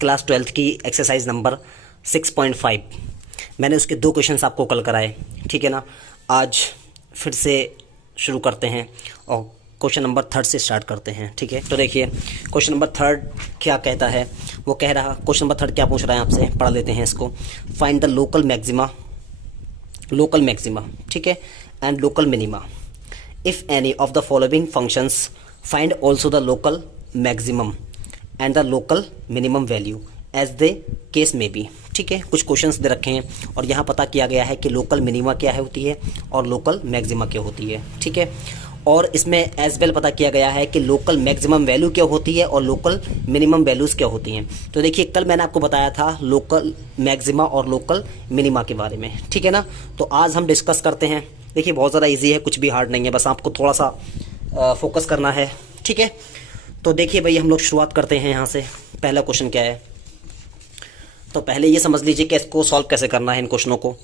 Class 12th की exercise number 6.5। मैंने उसके 2 क्वेश्चंस आपको कल कराए, ठीक है ना। आज फिर से शुरू करते हैं और क्वेश्चन नंबर 3 से स्टार्ट करते हैं, ठीक है। तो देखिए क्वेश्चन नंबर 3 क्या कहता है। वो कह रहा क्वेश्चन नंबर 3 क्या पूछ रहा है आपसे, पढ़ लेते हैं इसको। फाइंड द लोकल मैक्सिमा, ठीक है, and local minima if any of the following functions. Find also the local maximum and the local minimum value as the case may be, ठीक है। कुछ क्वेश्चंस दे रखे हैं और यहाँ पता किया गया है कि लोकल मिनिमा क्या है होती है और लोकल मैक्सिमा क्या होती है, ठीक है। और इसमें एज वेल पता किया गया है कि लोकल मैक्सिमम वैल्यू क्या होती है और लोकल मिनिमम वैल्यूज़ क्या होती हैं। तो देखिए कल मैंने आपको बताया था लोकल मैक्सिमा और लोकल मिनिमा के बारे में, ठीक है ना। तो आज हम डिस्कस करते हैं। देखिए बहुत ज़्यादा ईजी है, कुछ भी हार्ड नहीं है, बस आपको थोड़ा सा फोकस करना है, ठीक है। तो देखिए भाई हम लोग शुरुआत करते हैं यहाँ से। पहला क्वेश्चन क्या है, तो पहले ये समझ लीजिए कि इसको सॉल्व कैसे करना है इन क्वेश्चनों को।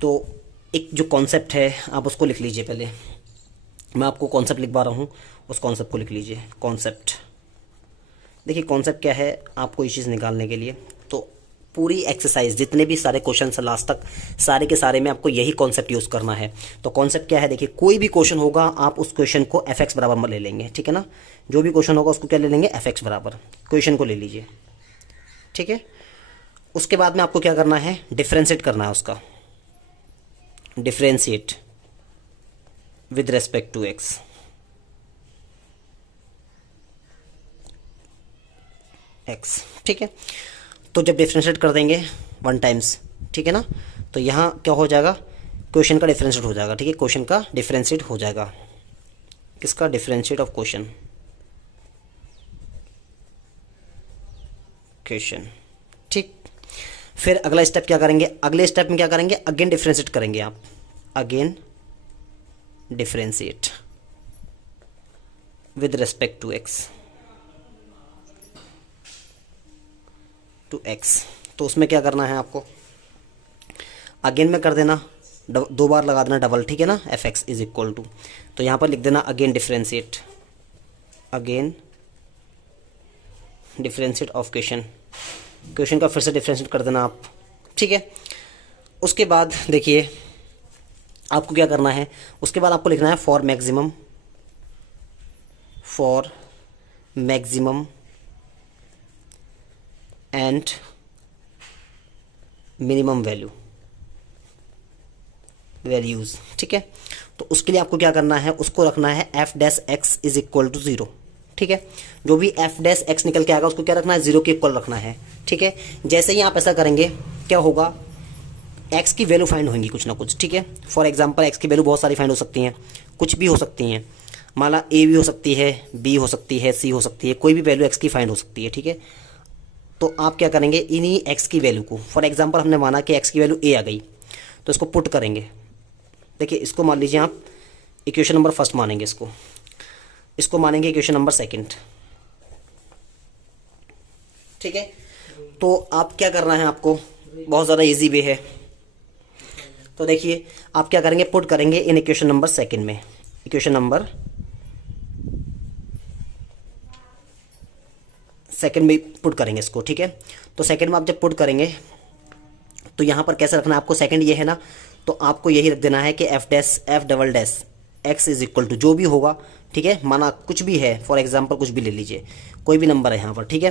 तो एक जो कॉन्सेप्ट है आप उसको लिख लीजिए। पहले मैं आपको कॉन्सेप्ट लिखवा रहा हूँ, उस कॉन्सेप्ट को लिख लीजिए। कॉन्सेप्ट, देखिए कॉन्सेप्ट क्या है आपको ये चीज़ निकालने के लिए। तो पूरी एक्सरसाइज जितने भी सारे क्वेश्चन हैं लास्ट तक, सारे के सारे में आपको यही कॉन्सेप्ट यूज़ करना है। तो कॉन्सेप्ट क्या है, देखिए कोई भी क्वेश्चन होगा आप उस क्वेश्चन को fx बराबर ले लेंगे, ठीक है ना। जो भी क्वेश्चन होगा उसको क्या ले लेंगे, fx बराबर क्वेश्चन को ले लीजिए, ठीक है। उसके बाद में आपको क्या करना है, डिफ्रेंशिएट करना है उसका, differentiate with respect to x, ठीक है। तो जब डिफ्रेंशिएट कर देंगे 1 टाइम्स, ठीक है ना, तो यहाँ क्या हो जाएगा, क्वेश्चन का डिफ्रेंशिएट हो जाएगा, ठीक है। क्वेश्चन का डिफ्रेंशिएट हो जाएगा, किसका, डिफ्रेंशिएट ऑफ क्वेश्चन, ठीक। फिर अगला स्टेप क्या करेंगे, अगले स्टेप में क्या करेंगे, अगेन डिफ्रेंशिएट करेंगे आप, again differentiate with respect to x। तो उसमें क्या करना है आपको, अगेन में कर देना, 2 बार लगा देना डबल, ठीक है ना। fx इज इक्वल टू, तो यहाँ पर लिख देना again differentiate, again differentiate of question का फिर से डिफ्रेंशिएट कर देना आप, ठीक है। उसके बाद देखिए आपको क्या करना है, उसके बाद आपको लिखना है for maximum and minimum values, ठीक है। तो उसके लिए आपको क्या करना है, उसको रखना है f dash x is equal to 0, ठीक है। जो भी f डैश x निकल के आएगा उसको क्या रखना है, 0 के इक्वल रखना है, ठीक है। जैसे ही आप ऐसा करेंगे क्या होगा, x की वैल्यू फाइंड होंगी कुछ ना कुछ, ठीक है। फॉर एग्जांपल x की वैल्यू बहुत सारी फाइंड हो सकती हैं, कुछ भी हो सकती हैं, मान ला a भी हो सकती है, b हो सकती है, c हो सकती है, कोई भी वैल्यू x की फाइंड हो सकती है, ठीक है। तो आप क्या करेंगे, इन्हीं x की वैल्यू को, फॉर एग्जांपल हमने माना कि x की वैल्यू a आ गई, तो इसको पुट करेंगे। देखिए इसको मान लीजिए आप इक्वेशन नंबर 1 मानेंगे, इसको मानेंगे इक्वेशन नंबर 2, ठीक है। तो आप क्या करना है आपको, बहुत ज़्यादा इजी वे है। तो देखिए आप क्या करेंगे, पुट करेंगे इन इक्वेशन नंबर 2 में, इक्वेशन नंबर 2 में पुट करेंगे इसको, ठीक है। तो 2 में आप जब पुट करेंगे तो यहाँ पर कैसे रखना है आपको, 2 ये है ना, तो आपको यही रख देना है कि f double dash x is equal to जो भी होगा, ठीक है। माना कुछ भी है, फॉर एग्जांपल कुछ भी ले लीजिए, कोई भी नंबर है यहाँ पर, ठीक है।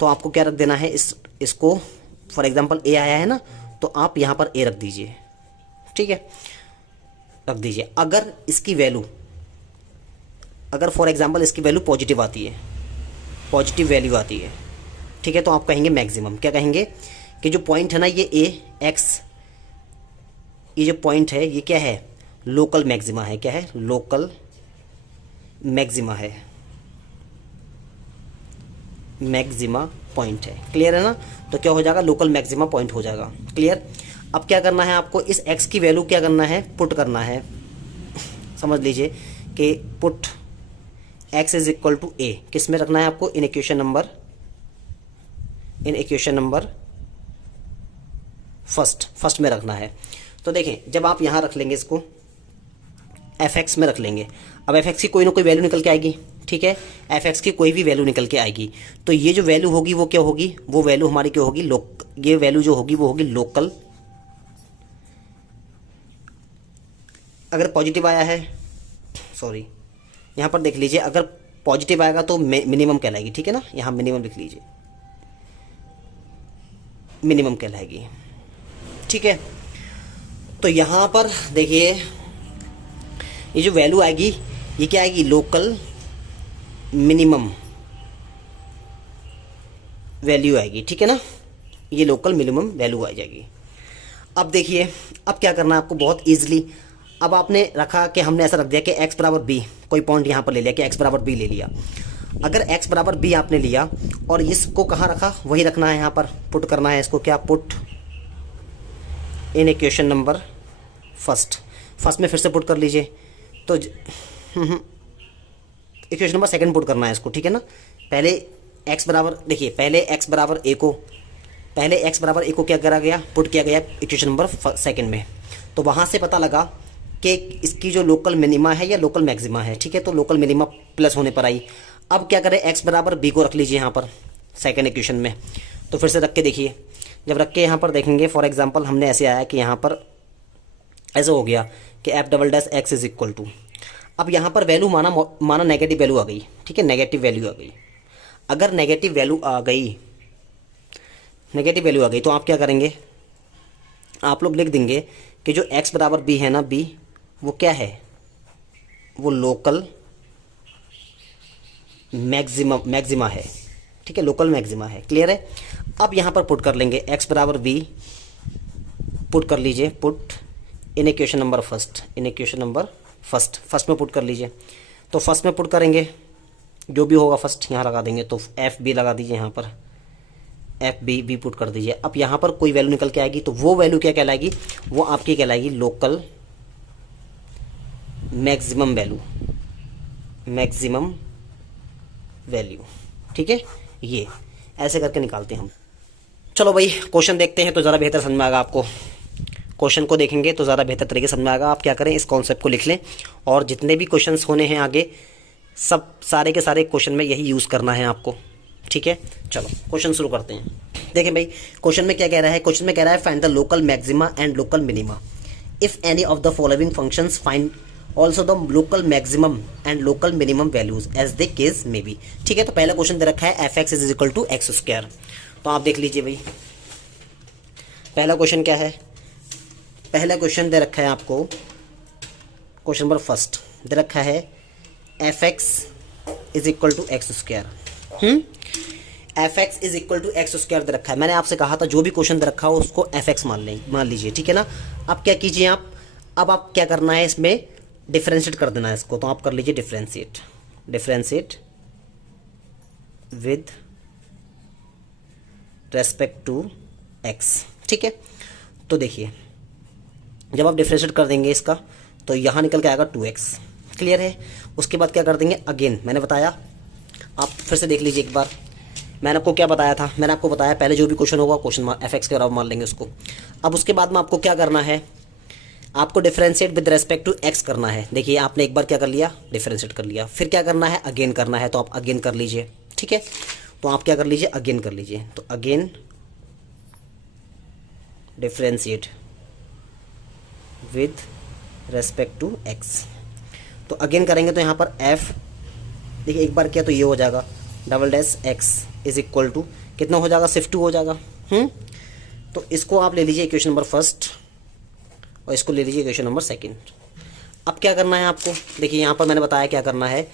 तो आपको क्या रख देना है, इसको फॉर एग्जांपल a आया है ना, तो आप यहाँ पर a रख दीजिए, ठीक है, रख दीजिए। अगर इसकी वैल्यू, अगर फॉर एग्जांपल इसकी वैल्यू पॉजिटिव आती है, पॉजिटिव वैल्यू आती है, ठीक है, तो आप कहेंगे मैक्सिमम। क्या कहेंगे कि जो पॉइंट है ना ये x, ये जो पॉइंट है ये क्या है, लोकल मैक्सिमा है, क्या है, लोकल मैक्सिमा है, मैक्सिमा पॉइंट है, क्लियर है ना। तो क्या हो जाएगा, लोकल मैक्सिमा पॉइंट हो जाएगा, क्लियर। अब क्या करना है आपको, इस x की वैल्यू क्या करना है, पुट करना है। समझ लीजिए कि put x is equal to a, किस में रखना है आपको, इन इक्वेशन नंबर फर्स्ट में रखना है। तो देखें जब आप यहाँ रख लेंगे इसको fx में रख लेंगे, अब fx की कोई ना कोई वैल्यू निकल के आएगी, ठीक है, एफ एक्स की कोई भी वैल्यू निकल के आएगी। तो ये जो वैल्यू होगी वो क्या होगी, वो वैल्यू हमारी क्या होगी, ये वैल्यू जो होगी वो होगी लोकल। अगर पॉजिटिव आया है, सॉरी यहाँ पर देख लीजिए, अगर पॉजिटिव आएगा तो मिनिमम कहलाएगी, ठीक है ना, यहाँ मिनिमम लिख लीजिए, मिनिमम कहलाएगी, ठीक है। तो यहाँ पर देखिए ये जो वैल्यू आएगी ये क्या आएगी, लोकल मिनिमम वैल्यू आएगी, ठीक है ना, ये लोकल मिनिमम वैल्यू आ जाएगी। अब देखिए अब क्या करना है आपको बहुत ईजिली। अब आपने रखा कि हमने ऐसा रख दिया कि x बराबर b, कोई पॉइंट यहाँ पर ले लिया कि x बराबर b ले लिया। अगर x बराबर b आपने लिया और इसको कहाँ रखा, वही रखना है, यहाँ पर पुट करना है इसको, क्या put in equation number first में फिर से पुट कर लीजिए। तो इक्वेशन नंबर सेकंड पुट करना है इसको, ठीक है ना। पहले x बराबर, देखिए पहले x बराबर a को क्या करा गया, पुट किया गया इक्वेशन नंबर सेकंड में। तो वहाँ से पता लगा कि इसकी जो लोकल मिनिमा है या लोकल मैक्सिमा है, ठीक है, तो लोकल मिनिमा प्लस होने पर आई। अब क्या करें, x बराबर b को रख लीजिए यहाँ पर सेकंड इक्वेशन में। तो फिर से रख के देखिए, जब रख के यहाँ पर देखेंगे, फॉर एग्जांपल हमने ऐसे आया कि यहाँ पर ऐसा हो गया कि f double dash x is equal to, अब यहाँ पर वैल्यू माना नेगेटिव वैल्यू आ गई, ठीक है, नेगेटिव वैल्यू आ गई। अगर नेगेटिव वैल्यू आ गई तो आप क्या करेंगे, आप लोग लिख देंगे कि जो x बराबर b है ना, b वो क्या है, वो लोकल मैक्सिमा है, ठीक है, लोकल मैक्सिमा है। क्लियर है। अब यहाँ पर पुट कर लेंगे x बराबर b, पुट कर लीजिए, put in equation number first में पुट कर लीजिए। तो फर्स्ट में पुट करेंगे, जो भी होगा फर्स्ट यहाँ लगा देंगे, तो एफ बी लगा दीजिए, यहाँ पर एफ बी पुट कर दीजिए। अब यहाँ पर कोई वैल्यू निकल के आएगी तो वो वैल्यू क्या कहलाएगी, वो आपकी कहलाएगी लोकल मैक्सिमम वैल्यू, ठीक है। ये ऐसे करके निकालते हैं हम। चलो भाई क्वेश्चन देखते हैं तो ज़रा बेहतर समझ में आएगा आपको। क्वेश्चन को देखेंगे तो ज़्यादा बेहतर तरीके से समझ में आएगा। आप क्या करें, इस कॉन्सेप्ट को लिख लें और जितने भी क्वेश्चंस होने हैं आगे, सब सारे के सारे क्वेश्चन में यही यूज़ करना है आपको, ठीक है। चलो क्वेश्चन शुरू करते हैं। देखें भाई क्वेश्चन में क्या कह रहा है, क्वेश्चन में कह रहा है find the local maxima and local minima if any of the following functions find also the local maximum and local minimum values as the case may be, ठीक है। तो पहला क्वेश्चन दे रखा है F x is equal to x square. तो आप देख लीजिए भाई पहला क्वेश्चन क्या है, पहला क्वेश्चन दे रखा है आपको, क्वेश्चन नंबर फर्स्ट दे रखा है F x is equal to x square. F x is equal to x square दे रखा है। मैंने आपसे कहा था जो भी क्वेश्चन दे रखा हो उसको एफ एक्स मान लीजिए, ठीक है ना। अब क्या कीजिए आप, अब आप क्या करना है, इसमें डिफ्रेंशिएट कर देना है इसको। तो आप कर लीजिए differentiate with respect to x, ठीक है। तो देखिए जब आप डिफ्रेंशिएट कर देंगे इसका तो यहाँ निकल के आएगा 2x। क्लियर है। उसके बाद क्या कर देंगे, अगेन मैंने बताया, आप फिर से देख लीजिए एक बार, मैंने आपको क्या बताया था, मैंने आपको बताया पहले जो भी क्वेश्चन होगा क्वेश्चन एफ एक्स के बराबर मान लेंगे उसको। अब उसके बाद में आपको क्या करना है, आपको differentiate with respect to x करना है। देखिए आपने एक बार क्या कर लिया, डिफ्रेंशिएट कर लिया, फिर क्या करना है, अगेन करना है। तो आप अगेन कर लीजिए, ठीक है। तो आप क्या कर लीजिए, अगेन कर लीजिए। तो again differentiate with respect to x. तो अगेन करेंगे तो यहाँ पर f, देखिए एक बार किया तो ये हो जाएगा double dash x is equal to कितना हो जाएगा, सिर्फ 2 हो जाएगा। तो इसको आप ले लीजिए इक्वेशन नंबर फर्स्ट और इसको ले लीजिए इक्वेशन नंबर सेकंड। अब क्या करना है आपको, देखिए यहाँ पर मैंने बताया क्या करना है।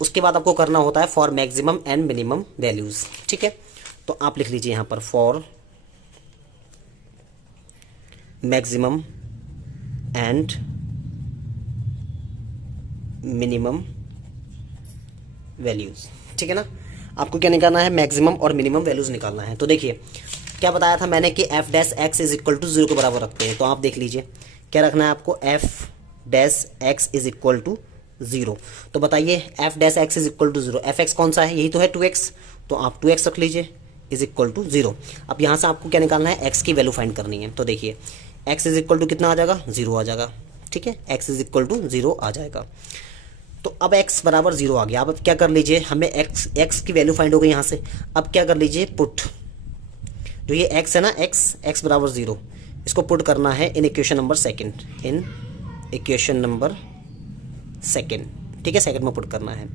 उसके बाद आपको करना होता है for maximum and minimum values, ठीक है। तो आप लिख लीजिए यहाँ पर for maximum and minimum values, ठीक है ना। आपको क्या निकालना है, मैक्सिमम और मिनिमम वैल्यूज़ निकालना है। तो देखिए क्या बताया था मैंने कि f dash x is equal to 0 के बराबर रखते हैं। तो आप देख लीजिए क्या रखना है आपको, f dash x is equal to 0। तो बताइए f dash x is equal to 0, f x कौन सा है, यही तो है 2x। तो आप 2x रख लीजिए इज इक्वल टू 0। अब यहाँ से आपको क्या निकालना है, x की वैल्यू फाइंड करनी है। तो देखिए x इज इक्वल टू कितना आ जाएगा, 0 आ जाएगा, ठीक है। x इज इक्वल टू 0 आ जाएगा। तो अब x बराबर 0 आ गया। अब क्या कर लीजिए, हमें x की वैल्यू फाइंड हो गई यहाँ से। अब क्या कर लीजिए, पुट जो ये x है ना, x बराबर 0, इसको पुट करना है इन इक्वेशन नंबर सेकंड, इन इक्वेशन नंबर सेकंड, ठीक है, सेकंड में पुट करना है।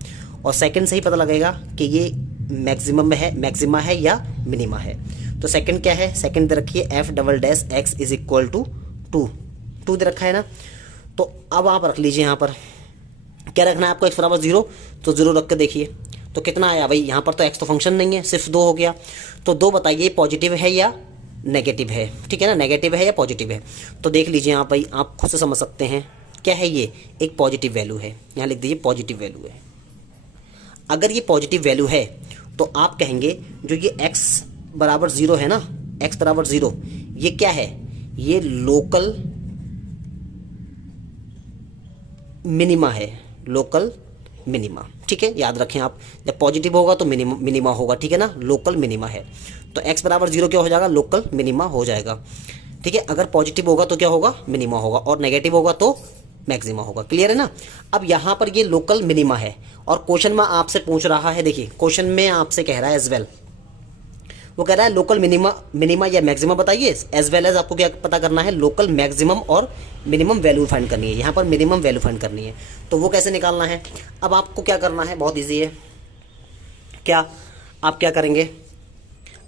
और सेकंड से ही पता लगेगा कि ये मैक्सिमम है, मैक्सिमा है या मिनिमा है। तो सेकंड क्या है, सेकंड दे रखी है f double dash x is equal to 2 दे रखा है ना। तो अब आप रख लीजिए यहाँ पर क्या रखना है आपको, x बराबर 0, तो 0 रख के देखिए तो कितना आया भाई। यहाँ पर तो x तो फंक्शन नहीं है, सिर्फ 2 हो गया। तो 2 बताइए पॉजिटिव है या नेगेटिव है, ठीक है ना, नेगेटिव है या पॉजिटिव है। तो देख लीजिए यहाँ भाई, आप खुद से समझ सकते हैं क्या है, ये एक पॉजिटिव वैल्यू है। यहाँ लिख दीजिए पॉजिटिव वैल्यू है। अगर ये पॉजिटिव वैल्यू है तो आप कहेंगे जो ये x बराबर 0 है ना, x बराबर 0, ये क्या है, ये लोकल मिनिमा है, लोकल मिनिमा, ठीक है, याद रखें आप। जब पॉजिटिव होगा तो मिनिमा होगा, ठीक है ना, लोकल मिनिमा है। तो x बराबर 0 क्या हो जाएगा, लोकल मिनिमा हो जाएगा, ठीक है। अगर पॉजिटिव होगा तो क्या होगा, मिनिमा होगा, और नेगेटिव होगा तो मैक्सिमा होगा। क्लियर है ना। अब यहाँ पर ये लोकल मिनिमा है और क्वेश्चन में आपसे पूछ रहा है, देखिए क्वेश्चन में आपसे कह रहा है एज वेल, वो कह रहा है लोकल मिनिमा या मैक्सिमम बताइए, एज वेल एज आपको क्या पता करना है, लोकल मैक्सिमम और मिनिमम वैल्यू फाइंड करनी है। यहाँ पर मिनिमम वैल्यू फाइंड करनी है, तो वो कैसे निकालना है। अब आपको क्या करना है, बहुत ईजी है। क्या आप क्या करेंगे,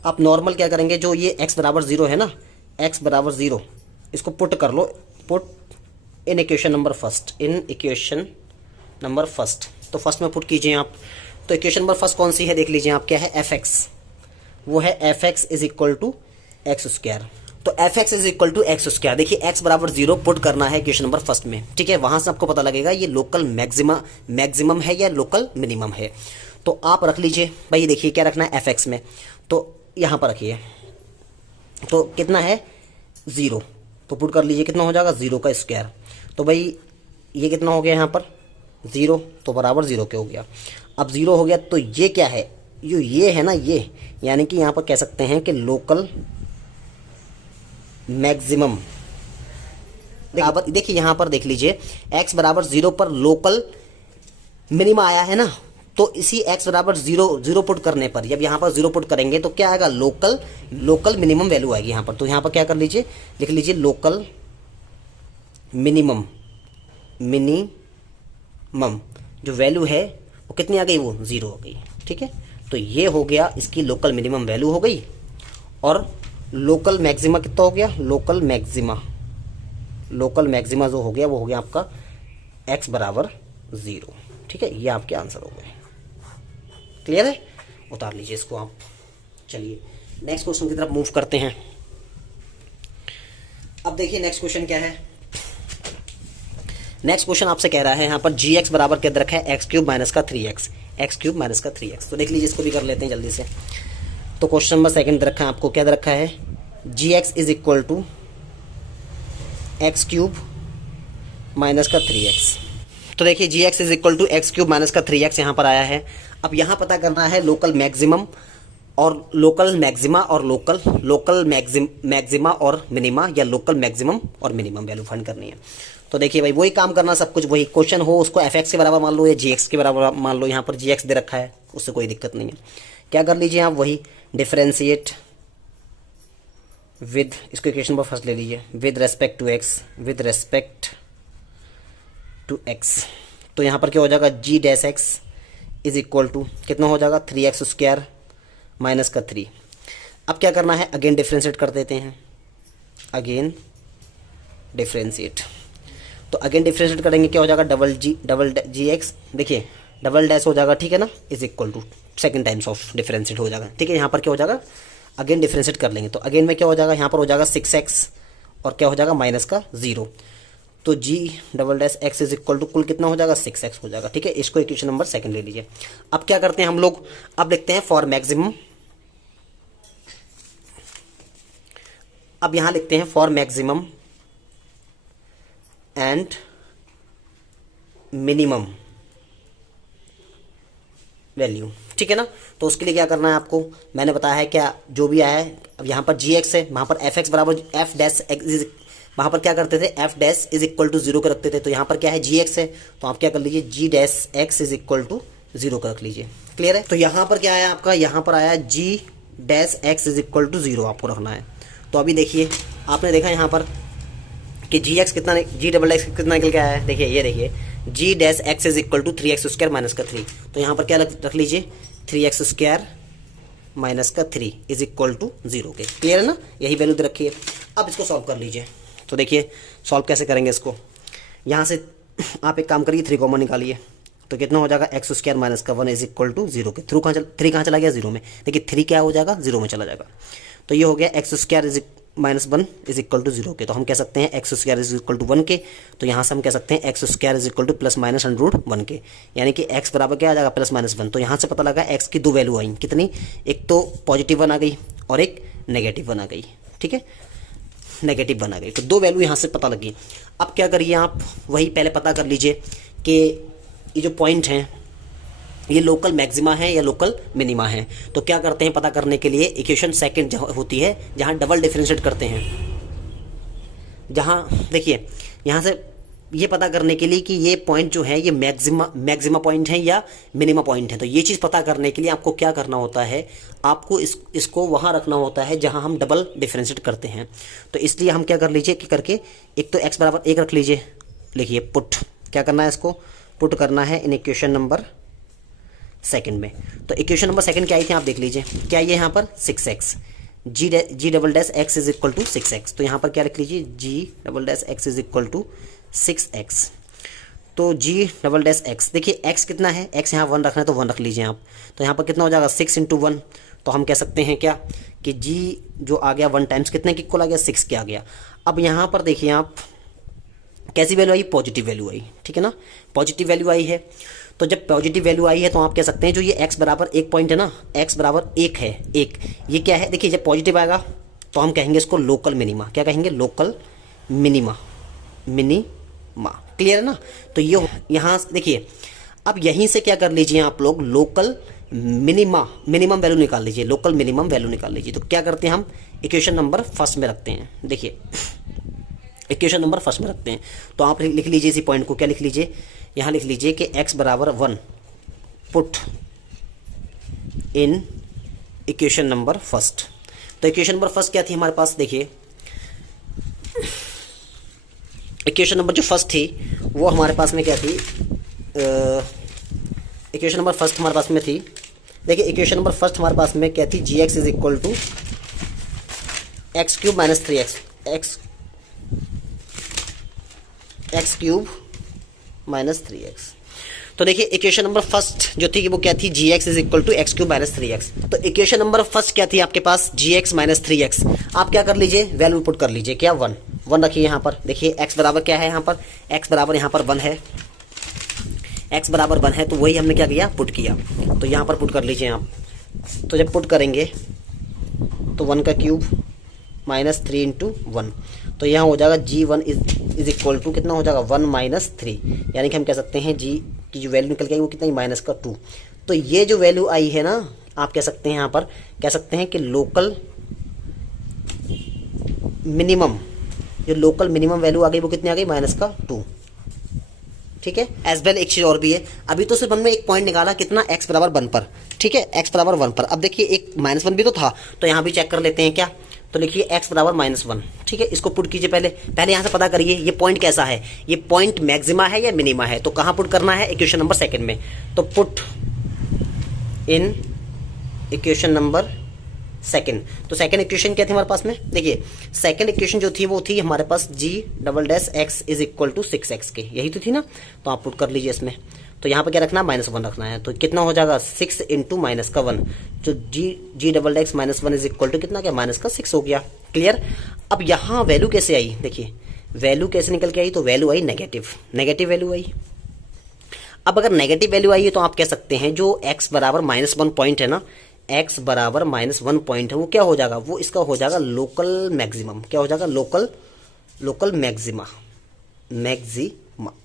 आप नॉर्मल क्या करेंगे, जो ये x बराबर 0 है ना, x बराबर 0, इसको पुट कर लो, put in equation number first, in equation number first. तो फर्स्ट में पुट कीजिए आप। तो इक्वेशन नंबर फर्स्ट कौन सी है, देख लीजिए आप, क्या है, fx, वो है fx is equal to x square. तो fx is equal to x square, देखिए x बराबर 0 पुट करना है इक्वेशन नंबर फर्स्ट में, ठीक है। वहां से आपको पता लगेगा ये लोकल मैक्सिमम है या लोकल मिनिमम है। तो आप रख लीजिए भाई, देखिए क्या रखना है fx में, तो यहाँ पर रखिए, तो कितना है 0, तो पुट कर लीजिए, कितना हो जाएगा 0 का स्क्वायर। तो भाई ये कितना हो गया यहाँ पर 0, तो बराबर 0 के हो गया। अब 0 हो गया तो ये क्या है, ये है ना, ये यानी कि यहाँ पर कह सकते हैं कि लोकल मैक्सिमम। देखिए यहाँ पर देख लीजिए, x बराबर 0 पर लोकल मिनिमा आया है ना, तो इसी x बराबर 0 पुट करने पर, जब यहाँ पर 0 पुट करेंगे तो क्या आएगा, लोकल मिनिमम वैल्यू आएगी यहाँ पर। तो यहाँ पर क्या कर लीजिए, लिख लीजिए लोकल मिनिमम जो वैल्यू है वो कितनी आ गई, वो 0 हो गई, ठीक है। तो ये हो गया इसकी लोकल मिनिमम वैल्यू हो गई। और लोकल मैक्सिमा कितना हो गया, लोकल मैक्सिमा जो हो गया वो हो गया आपका x बराबर 0, ठीक है। ये आपके आंसर हो गए। क्लियर है, उतार लीजिए इसको आप। चलिए नेक्स्ट क्वेश्चन की तरफ मूव करते हैं। अब देखिए नेक्स्ट क्वेश्चन क्या है। नेक्स्ट क्वेश्चन आपसे कह रहा है यहाँ पर gx बराबर क्या रखा है, x क्यूब माइनस का 3x, x क्यूब माइनस का 3x। तो देख लीजिए, इसको भी कर लेते हैं जल्दी से। तो क्वेश्चन नंबर सेकंड रखा है आपको, क्या रखा है, gx is equal to x cube minus का 3x। तो देखिए gx is equal to x cube minus का 3x यहाँ पर आया है। अब यहाँ पता करना है लोकल मैक्सिमम और लोकल मैक्सिमा और लोकल मैक्सिमा और मिनिमा, या लोकल मैक्सिमम और मिनिमम वैल्यू फाइंड करनी है। तो देखिए भाई वही काम करना, सब कुछ वही, क्वेश्चन हो उसको fx के बराबर मान लो या gx के बराबर मान लो। यहाँ पर gx दे रखा है, उससे कोई दिक्कत नहीं है। क्या कर लीजिए आप, वही डिफरेंशिएट विद, इसको इक्वेशन पर फर्स्ट ले लीजिए, विद रेस्पेक्ट टू x। तो यहाँ पर क्या हो जाएगा, g dash x is equal to कितना हो जाएगा, 3x स्क्वायर माइनस का 3। अब क्या करना है, अगेन डिफ्रेंशिएट कर देते हैं, अगेन डिफ्रेंशिएट। तो अगेन डिफ्रेंशिएट करेंगे, क्या हो जाएगा, डबल जी एक्स, देखिए डबल डैश हो जाएगा, ठीक है ना, is equal to second times of differentiate हो जाएगा, ठीक है। यहाँ पर क्या हो जाएगा, अगेन डिफरेंशिएट कर लेंगे, तो अगेन में क्या हो जाएगा, यहाँ पर हो जाएगा 6x और क्या हो जाएगा माइनस का 0। तो g double dash x is equal to कुल कितना हो जाएगा, 6x हो जाएगा, ठीक है। इसको इक्वेशन नंबर सेकंड ले लीजिए। अब क्या करते हैं हम लोग, अब लिखते हैं फॉर मैक्सिमम। अब यहाँ लिखते हैं for maximum and minimum value, ठीक है ना। तो उसके लिए क्या करना है आपको, मैंने बताया है क्या, जो भी आया है, अब यहाँ पर gx है, वहाँ पर fx बराबर f डैश x वहाँ पर क्या करते थे, f dash is equal to 0 का रखते थे। तो यहाँ पर क्या है, जी एक्स है, तो आप क्या कर लीजिए, G dash x is equal to 0 का रख लीजिए। क्लियर है। तो यहाँ पर क्या आया आपका, यहाँ पर आया G dash x is equal to 0 आपको रखना है। तो अभी देखिए आपने देखा यहाँ पर कि जी एक्स कितना, जी डबल एक्स कितना निकल के आया है। देखिए ये देखिए, G dash x is equal to 3x² minus का 3। तो यहाँ पर क्या रख लीजिए, 3x² माइनस का 3 इज इक्वल टू 0 के। क्लियर है ना, यही वैल्यू दे रखी है। अब इसको सॉल्व कर लीजिए। तो देखिए सॉल्व कैसे करेंगे इसको, यहाँ से आप एक काम करिए, 3 कॉमन निकालिए। तो कितना हो जाएगा, x² माइनस का 1 इज इक्वल टू 0 के। 3 कहाँ चला गया, 0 में। देखिए 3 क्या हो जाएगा, 0 में चला जाएगा। तो ये हो गया x² minus 1 is equal to 0 के। तो हम कह सकते हैं x² इज इक्वल टू 1 के। तो यहाँ से हम कह सकते हैं x² is equal to plus minus under root 1 के, यानी कि x बराबर क्या आ जाएगा, प्लस माइनस 1। तो यहाँ से पता लगा x की 2 वैल्यू आई, कितनी, एक तो पॉजिटिव 1 आ गई और एक नेगेटिव 1 आ गई। ठीक है, नेगेटिव 1 आ गई, तो 2 वैल्यू यहाँ से पता लगी। अब क्या करिए आप, वही पहले पता कर लीजिए कि ये जो पॉइंट हैं ये लोकल मैक्सिमा है या लोकल मिनिमा है। तो क्या करते हैं पता करने के लिए, इक्वेशन सेकंड होती है जहाँ डबल डिफरेंशिएट करते हैं। जहाँ देखिए यहाँ से ये पता करने के लिए कि ये पॉइंट जो है ये मैक्सिमा पॉइंट है या मिनिमा पॉइंट है। तो ये चीज़ पता करने के लिए आपको क्या करना होता है, आपको इसको वहाँ रखना होता है जहाँ हम डबल डिफरेंशिएट करते हैं। तो इसलिए हम क्या कर लीजिए कि करके, एक तो x बराबर 1 रख लीजिए। लिखिए पुट, क्या करना है, इसको पुट करना है इन इक्वेशन नंबर सेकंड में। तो इक्वेशन नंबर सेकंड क्या आई थी आप देख लीजिए, क्या ये यहाँ पर 6x, G double dash x is equal to 6x। तो यहाँ पर क्या लिख लीजिए, G double dash x is equal to 6x। तो जी डबल डैश एक्स, देखिए x कितना है, x यहाँ 1 रखना है तो 1 रख लीजिए आप। तो यहाँ पर कितना हो जाएगा, 6 × 1। तो हम कह सकते हैं क्या कि g जो आ गया 1 टाइम्स कितने के इक्वल आ गया, 6 के आ गया। अब यहाँ पर देखिए आप कैसी वैल्यू आई, पॉजिटिव वैल्यू आई। ठीक है ना, पॉजिटिव वैल्यू आई है। तो जब पॉजिटिव वैल्यू आई है तो आप कह सकते हैं जो ये x बराबर 1 पॉइंट है ना, x बराबर 1 है, 1 ये क्या है, देखिए जब पॉजिटिव आएगा तो हम कहेंगे इसको लोकल मिनिमा। क्या कहेंगे, लोकल मिनिमा, मिनिमा। क्लियर है ना। तो ये यहाँ देखिए, अब यहीं से क्या कर लीजिए आप लोग, लोकल मिनिमम वैल्यू निकाल लीजिए, लोकल मिनिमम वैल्यू निकाल लीजिए। तो क्या करते हैं हम, इक्वेशन नंबर फर्स्ट में रखते हैं। देखिए इक्वेशन नंबर फर्स्ट में रखते हैं। तो आप लिख लीजिए इसी पॉइंट को, क्या लिख लीजिए, यहाँ लिख लीजिए कि x बराबर 1 put in equation number first. तो इक्वेशन नंबर फर्स्ट क्या थी हमारे पास, देखिए इक्वेशन नंबर जो फर्स्ट थी वो हमारे पास में क्या थी, इक्वेशन नंबर फर्स्ट हमारे पास में थी, देखिए इक्वेशन नंबर फर्स्ट हमारे पास में क्या थी, G X is equal to x³ minus 3x, X cube minus 3x। तो देखिए इक्वेशन नंबर फर्स्ट जो थी वो क्या थी, G X is equal to x³ minus 3x। तो इक्वेशन नंबर फर्स्ट क्या थी आपके पास, जी एक्स माइनस 3x। आप क्या कर लीजिए, वैल्यू पुट कर लीजिए, क्या 1 रखिए यहाँ पर। देखिए x बराबर क्या है यहाँ पर, x बराबर यहाँ पर 1 है, x बराबर 1 है, तो वही हमने क्या किया, पुट किया। तो यहाँ पर पुट कर लीजिए आप। तो जब पुट करेंगे तो 1 का क्यूब माइनस 3 × 1, तो यहाँ हो जाएगा g1 इज इक्वल टू कितना हो जाएगा, 1 माइनस 3, यानी कि हम कह सकते हैं g की जो वैल्यू निकल के आई वो कितना, माइनस का 2। तो ये जो वैल्यू आई है ना, आप कह सकते हैं यहाँ पर कह सकते हैं कि लोकल मिनिमम, जो लोकल मिनिमम वैल्यू आ गई वो कितनी आ गई, माइनस का 2। ठीक है। एज वेल एक चीज़ और भी है, अभी तो सिर्फ हमने एक पॉइंट निकाला कितना, x बराबर 1 पर। ठीक है, x बराबर 1 पर। अब देखिए एक -1 भी तो था, तो यहाँ भी चेक कर लेते हैं क्या। तो लिखिए x बराबर -1। ठीक है, इसको पुट कीजिए पहले यहाँ से पता करिए ये पॉइंट कैसा है, ये पॉइंट मैक्सिमा है या मिनिमा है। तो कहाँ पुट करना है, इक्वेशन नंबर सेकंड में। तो put in equation number second. तो सेकंड इक्वेशन क्या थी हमारे पास में, देखिए सेकंड इक्वेशन जो थी वो थी हमारे पास g double dash x is equal to 6x के, यही तो थी ना। तो आप पुट कर लीजिए इसमें। तो यहाँ पर क्या रखना है, -1 रखना है। तो कितना हो जाएगा, 6 × माइनस का 1, जो G double dash -1 is equal to कितना, क्या माइनस का 6 हो गया। क्लियर। अब यहाँ वैल्यू कैसे आई, देखिए वैल्यू कैसे निकल के आई, तो वैल्यू आई नेगेटिव वैल्यू आई। अब अगर नेगेटिव वैल्यू आई है तो आप कह सकते हैं जो x बराबर -1 पॉइंट है ना, x बराबर -1 पॉइंट है, वो क्या हो जाएगा, वो इसका हो जाएगा लोकल मैक्सिमम। क्या हो जाएगा, लोकल मैक्सिमा,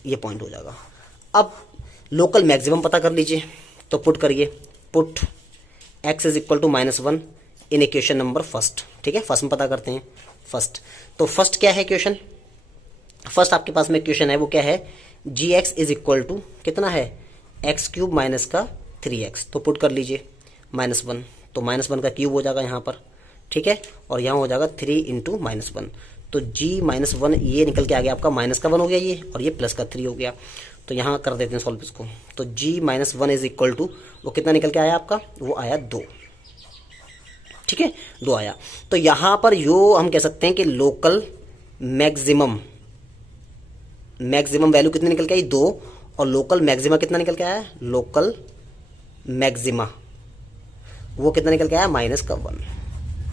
ये पॉइंट हो जाएगा। अब लोकल मैक्सिमम पता कर लीजिए, तो पुट करिए, put x is equal to -1 in equation number first. ठीक है, फर्स्ट में पता करते हैं फर्स्ट। तो फर्स्ट क्या है इक्वेशन, फर्स्ट आपके पास में क्वेश्चन है वो क्या है, G X is equal to कितना है, एक्स क्यूब माइनस का 3x, तो पुट कर लीजिए -1, तो -1 का क्यूब हो जाएगा यहाँ पर, ठीक है, और यहाँ हो जाएगा 3 इंटू -1, तो g -1 ये निकल के आ गया आपका, माइनस का 1 हो गया ये, और ये प्लस का 3 हो गया, तो यहाँ कर देते हैं सॉल्व इसको, तो g -1 इज इक्वल टू वो कितना निकल के आया आपका, वो आया 2, ठीक है, 2 आया। तो यहाँ पर यो हम कह सकते हैं कि लोकल मैक्सिमम वैल्यू कितनी निकल के आई, 2, और लोकल मैक्सिमा कितना निकल के आया, लोकल मैक्सिमा वो कितना निकल के आया, -1,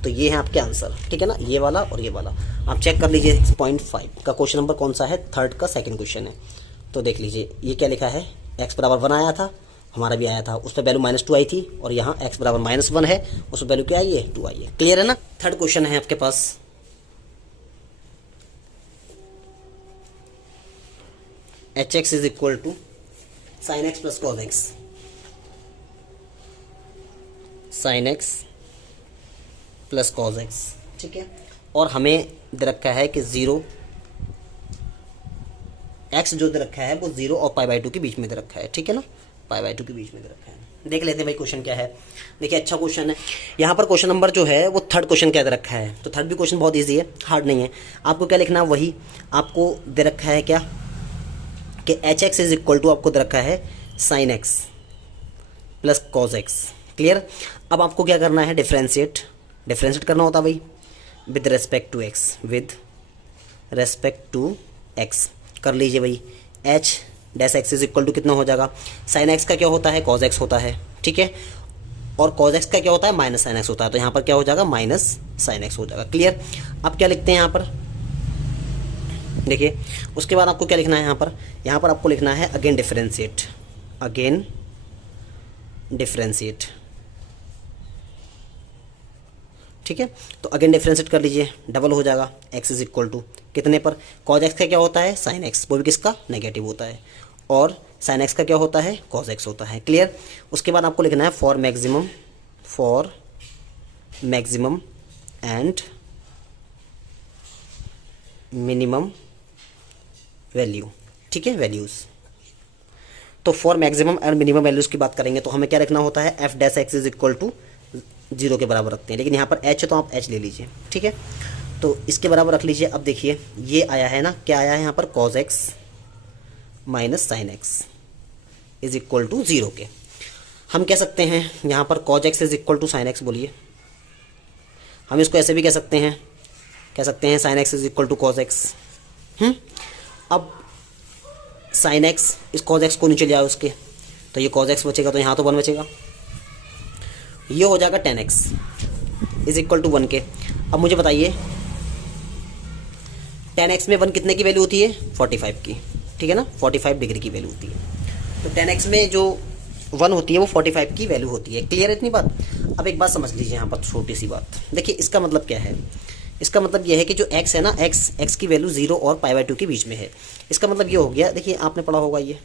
तो ये है आपके आंसर, ठीक है ना, ये वाला और ये वाला। आप चेक कर लीजिए 6.5 का क्वेश्चन नंबर कौन सा है, थर्ड का सेकंड क्वेश्चन है, तो देख लीजिए ये क्या लिखा है, x बराबर 1 आया था, हमारा भी आया था, उस पर वैल्यू -2 आई थी, और यहाँ x बराबर -1 है, उस पर वैल्यू क्या आई है, 2 आई है। क्लियर है ना। थर्ड क्वेश्चन है आपके पास, hx is equal to sin x plus cos x, sin x plus cos x, ठीक है, और हमें दे रखा है कि 0 x जो दे रखा है वो 0 और π/2 के बीच में दे रखा है, ठीक है ना, π/2 के बीच में दे रखा है। देख लेते हैं भाई क्वेश्चन क्या है। देखिए अच्छा क्वेश्चन है, यहाँ पर क्वेश्चन नंबर जो है वो थर्ड क्वेश्चन क्या दे रखा है, तो थर्ड भी क्वेश्चन बहुत ईजी है, हार्ड नहीं है। आपको क्या लिखना है, वही आपको दे रखा है क्या कि hx इज इक्वल टू आपको दे रखा है sin x plus cos x। Clear. अब आपको क्या करना है, डिफ्रेंशिएट करना होता है भाई with respect to x, with respect to x कर लीजिए भाई। h dash x is equal to कितना हो जाएगा, sin x का क्या होता है, cos x होता है, ठीक है, और cos x का क्या होता है, माइनस sin x होता है, तो यहाँ पर क्या हो जाएगा, माइनस sin x हो जाएगा। क्लियर। अब क्या लिखते हैं यहाँ पर, देखिए उसके बाद आपको क्या लिखना है, यहाँ पर आपको लिखना है अगेन डिफरेंशिएट, ठीक है, तो अगेन डिफरेंशिएट कर लीजिए, डबल हो जाएगा, x इज इक्वल टू कितने पर, cos x का क्या होता है, sin x, वो भी किसका, नेगेटिव होता है, और sin x का क्या होता है, cos x होता है। क्लियर। उसके बाद आपको लिखना है for maximum and minimum value, ठीक है, वैल्यूज़। तो for maximum and minimum values की बात करेंगे तो हमें क्या रखना होता है, f dash x is equal to 0 के बराबर रखते हैं, लेकिन यहाँ पर h है तो आप h ले लीजिए, ठीक है, तो इसके बराबर रख लीजिए। अब देखिए ये आया है ना, क्या आया है यहाँ पर, cos x minus sin x is equal to 0 के। हम कह सकते हैं यहाँ पर cos x is equal to sin x, बोलिए, हम इसको ऐसे भी कह सकते हैं sin x is equal to cos x। अब sin x इस cos x को नीचे ले आओ उसके, तो ये cos x बचेगा, तो यहाँ तो 1 बचेगा, ये हो जाएगा tan x is equal to 1 के। अब मुझे बताइए tan x में 1 कितने की वैल्यू होती है, 45 की, ठीक है ना, 45 डिग्री की वैल्यू होती है, तो tan x में जो 1 होती है वो 45 की वैल्यू होती है। क्लियर है इतनी बात। अब एक बात समझ लीजिए यहाँ पर, छोटी सी बात, देखिए इसका मतलब क्या है, इसका मतलब यह है कि जो x है ना, x की वैल्यू 0 और π/2 के बीच में है। इसका मतलब ये हो गया, देखिए आपने पढ़ा होगा ये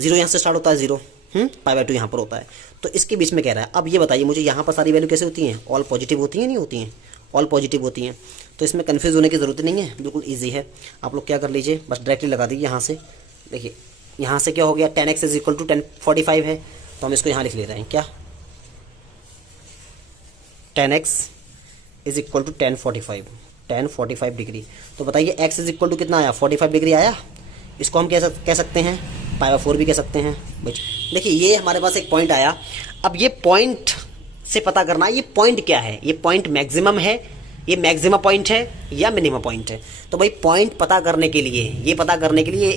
0 यहाँ से स्टार्ट होता है, 0 π/2 यहाँ पर होता है, तो इसके बीच में कह रहा है। अब ये बताइए मुझे, यहाँ पर सारी वैल्यू कैसे होती हैं, ऑल पॉजिटिव होती हैं, नहीं होती हैं, ऑल पॉजिटिव होती हैं, तो इसमें कन्फ्यूज़ होने की ज़रूरत नहीं है, बिल्कुल ईजी है। आप लोग क्या कर लीजिए, बस डायरेक्टली लगा दीजिए यहाँ से। देखिए यहाँ से क्या हो गया, tan x is equal to 45 है, तो हम इसको यहाँ लिख ले रहे हैं, क्या, tan x is equal to tan 45 degree. तो बताइए x इज इक्वल टू कितना आया, 45 डिग्री आया। इसको हम कह सकते हैं π/4 भी कह सकते हैं। देखिए ये हमारे पास एक पॉइंट आया। अब ये पॉइंट से पता करना है ये पॉइंट क्या है, ये पॉइंट मैक्सिमम है, ये मैक्सिमा पॉइंट है या मिनिमा पॉइंट है। तो भाई पॉइंट पता करने के लिए,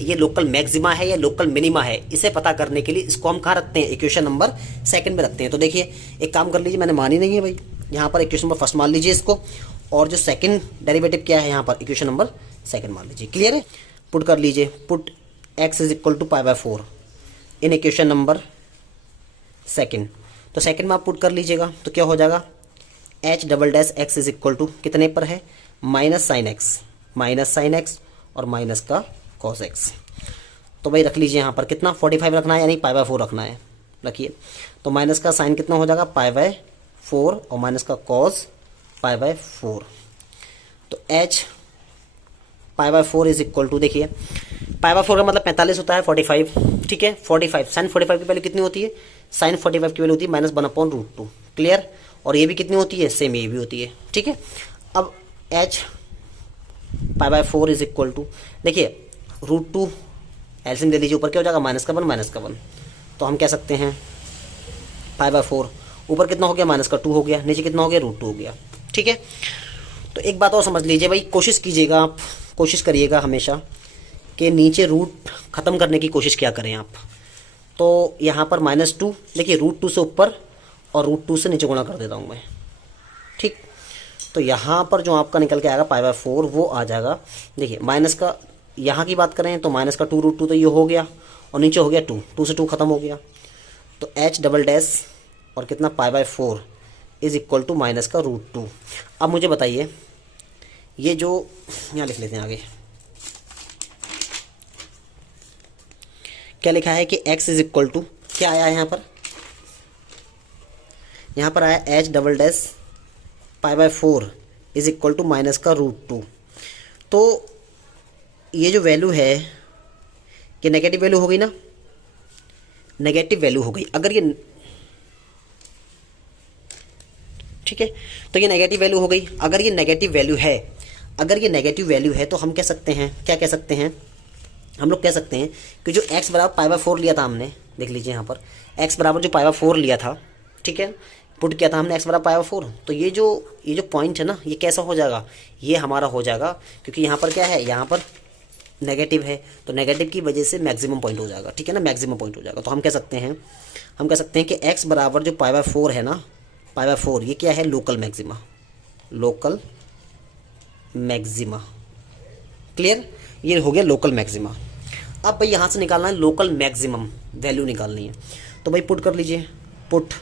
ये लोकल मैक्सिमा है या लोकल मिनिमा है, इसे पता करने के लिए इसको हम कहाँ रखते हैं, इक्वेशन नंबर सेकंड में रखते हैं। तो देखिए एक काम कर लीजिए, मैंने मानी नहीं है भाई, यहाँ पर इक्वेशन नंबर फर्स्ट मान लीजिए इसको, और जो सेकंड डेरिवेटिव क्या है यहाँ पर, इक्वेशन नंबर सेकंड मान लीजिए। क्लियर है। पुट कर लीजिए, put x is equal to π/4 in equation number second. तो सेकंड में आप पुट कर लीजिएगा तो क्या हो जाएगा, h double dash x is equal to कितने पर है, माइनस साइन एक्स और माइनस का cos x। तो भाई रख लीजिए यहाँ पर कितना, 45 रखना है, यानी π/4 रखना है, रखिए। तो माइनस का साइन कितना हो जाएगा, π/4 और माइनस का cos π/4। तो h pi by 4 is equal to, देखिए पाई बाय 4 का मतलब 45 होता है 45, ठीक है 45, साइन 45 की वैल्यू कितनी होती है, साइन 45 की वैल्यू होती है -1/√2, क्लियर। और ये भी कितनी होती है, सेम ये भी होती है, ठीक है। अब h pi by 4 is equal to, देखिए √2 एल्सियम दे लीजिए, ऊपर क्या हो जाएगा -1 तो हम कह सकते हैं पाई बाय 4, ऊपर कितना हो गया -2 हो गया, नीचे कितना हो गया √2 हो गया, ठीक है। तो एक बात और समझ लीजिए भाई, कोशिश कीजिएगा आप, कोशिश करिएगा हमेशा कि नीचे रूट ख़त्म करने की कोशिश क्या करें आप। तो यहाँ पर -2, देखिए √2 से ऊपर और √2 से नीचे गुणा कर देता हूँ मैं, ठीक। तो यहाँ पर जो आपका निकल के आएगा पाई बाय 4 वो आ जाएगा, देखिए माइनस का यहाँ की बात करें तो -2 √2 तो ये हो गया, और नीचे हो गया 2, 2 से 2 खत्म हो गया, तो h डबल डैश और कितना pi by 4 is equal to -√2। अब मुझे बताइए, ये जो यहाँ लिख लेते हैं आगे, क्या लिखा है कि x इज इक्वल टू, क्या आया है यहाँ पर आया h double dash pi by 4 is equal to -√2। तो ये जो वैल्यू है कि नेगेटिव वैल्यू हो गई ना, नेगेटिव वैल्यू हो गई अगर ये, ठीक है। तो ये नेगेटिव वैल्यू हो गई, अगर ये नेगेटिव वैल्यू है, अगर ये नेगेटिव वैल्यू है तो हम कह सकते हैं, क्या कह सकते हैं, हम लोग कह सकते हैं कि जो x बराबर पाई बाय 4 लिया था हमने, देख लीजिए यहाँ पर x बराबर जो पाई बाय 4 लिया था, ठीक है, पुट किया था हमने x बराबर पाई बाय 4, तो ये जो पॉइंट है ना, ये कैसा हो जाएगा, ये हमारा हो जाएगा, क्योंकि यहाँ पर क्या है, यहाँ पर नेगेटिव है, तो नेगेटिव की वजह से मैक्सिमम पॉइंट हो जाएगा, ठीक है ना, मैक्सिमम पॉइंट हो जाएगा। तो हम कह सकते हैं कि x बराबर जो पाई बाय 4 है ना, पाई बाय 4 ये क्या है, local maxima, local maxima, clear, ये हो गया लोकल मैक्सिमा। अब भाई यहाँ से निकालना है लोकल मैक्सिमम वैल्यू निकालनी है, तो भाई पुट कर लीजिए, पुट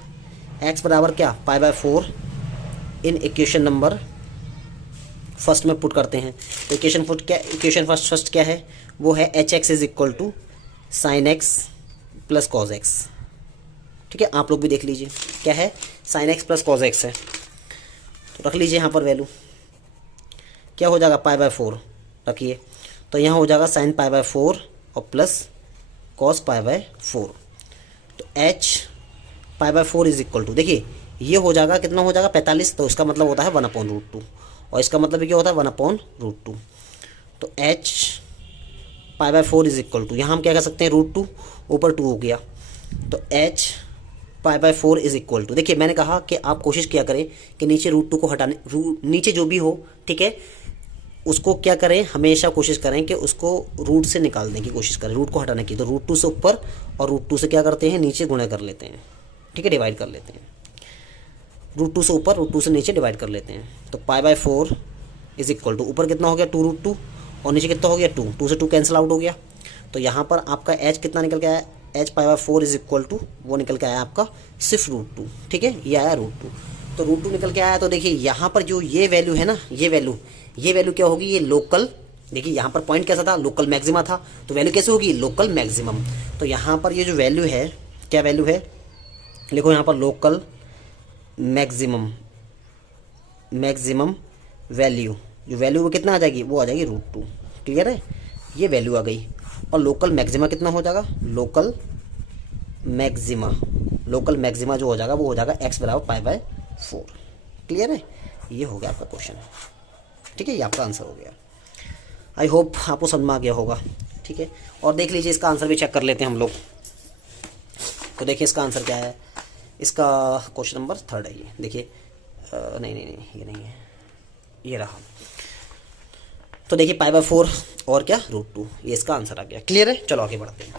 x बराबर क्या, पाई by 4 in equation number first में पुट करते हैं। तो इक्वेशन फर्स्ट क्या है, वो है hx is equal to sine x plus cos x, ठीक है। आप लोग भी देख लीजिए क्या है, sine x plus cos x है, तो रख लीजिए यहाँ पर वैल्यू, क्या हो जाएगा, पाई बाय 4 रखिए, तो यहाँ हो जाएगा साइन पाई बाय 4 और प्लस कॉस पाई बाय 4, तो h pi by 4 is equal to, देखिए ये हो जाएगा, कितना हो जाएगा 45, तो इसका मतलब होता है 1/√2, और इसका मतलब क्या होता है 1/√2, तो h pi by 4 is equal to, यहाँ हम क्या कर सकते हैं, √2 ऊपर 2 हो गया, तो h pi by 4 is equal to, देखिए मैंने कहा कि आप कोशिश किया करें कि नीचे √2 को हटाने, नीचे जो भी हो, ठीक है, उसको क्या करें, हमेशा कोशिश करें कि उसको रूट से निकालने की कोशिश करें, रूट को हटाने की। तो √2 से ऊपर और √2 से क्या करते हैं, नीचे गुणा कर लेते हैं, ठीक है, डिवाइड कर लेते हैं, √2 से ऊपर √2 से नीचे डिवाइड कर लेते हैं। तो pi by 4 is equal to, ऊपर कितना हो गया 2√2 और नीचे कितना हो गया 2, 2 से 2 कैंसिल आउट हो गया, तो यहाँ पर आपका h कितना निकल के आया, h pi by 4 is equal to, वो निकल के आया आपका सिर्फ √2, ठीक है, ये आया √2, तो √2 निकल के आया। तो देखिए यहाँ पर जो ये वैल्यू है ना, ये वैल्यू क्या होगी, ये लोकल, देखिए यहाँ पर पॉइंट कैसा था, लोकल मैक्सिमा था, तो वैल्यू कैसे होगी, लोकल मैक्सिमम। तो यहाँ पर ये जो वैल्यू है, क्या वैल्यू है, लिखो यहाँ पर लोकल मैक्सिमम वैल्यू, जो वैल्यू वो कितना आ जाएगी, वो आ जाएगी √2, क्लियर है, ये वैल्यू आ गई। और लोकल मैक्सिमा कितना हो जाएगा, लोकल मैक्सिमा जो हो जाएगा वो हो जाएगा x बराबर पाई बाय 4, क्लियर है, ये हो गया आपका क्वेश्चन, ठीक है, ये आपका आंसर हो गया। आई होप आपको समझ में आ गया होगा, ठीक है। और देख लीजिए इसका आंसर भी चेक कर लेते हैं हम लोग, तो देखिए इसका आंसर क्या है, इसका क्वेश्चन नंबर 3 है ये, देखिए नहीं ये नहीं है, ये रहा। तो देखिए पाई बाय 4 और क्या √2, ये इसका आंसर आ गया, क्लियर है। चलो आगे बढ़ते हैं,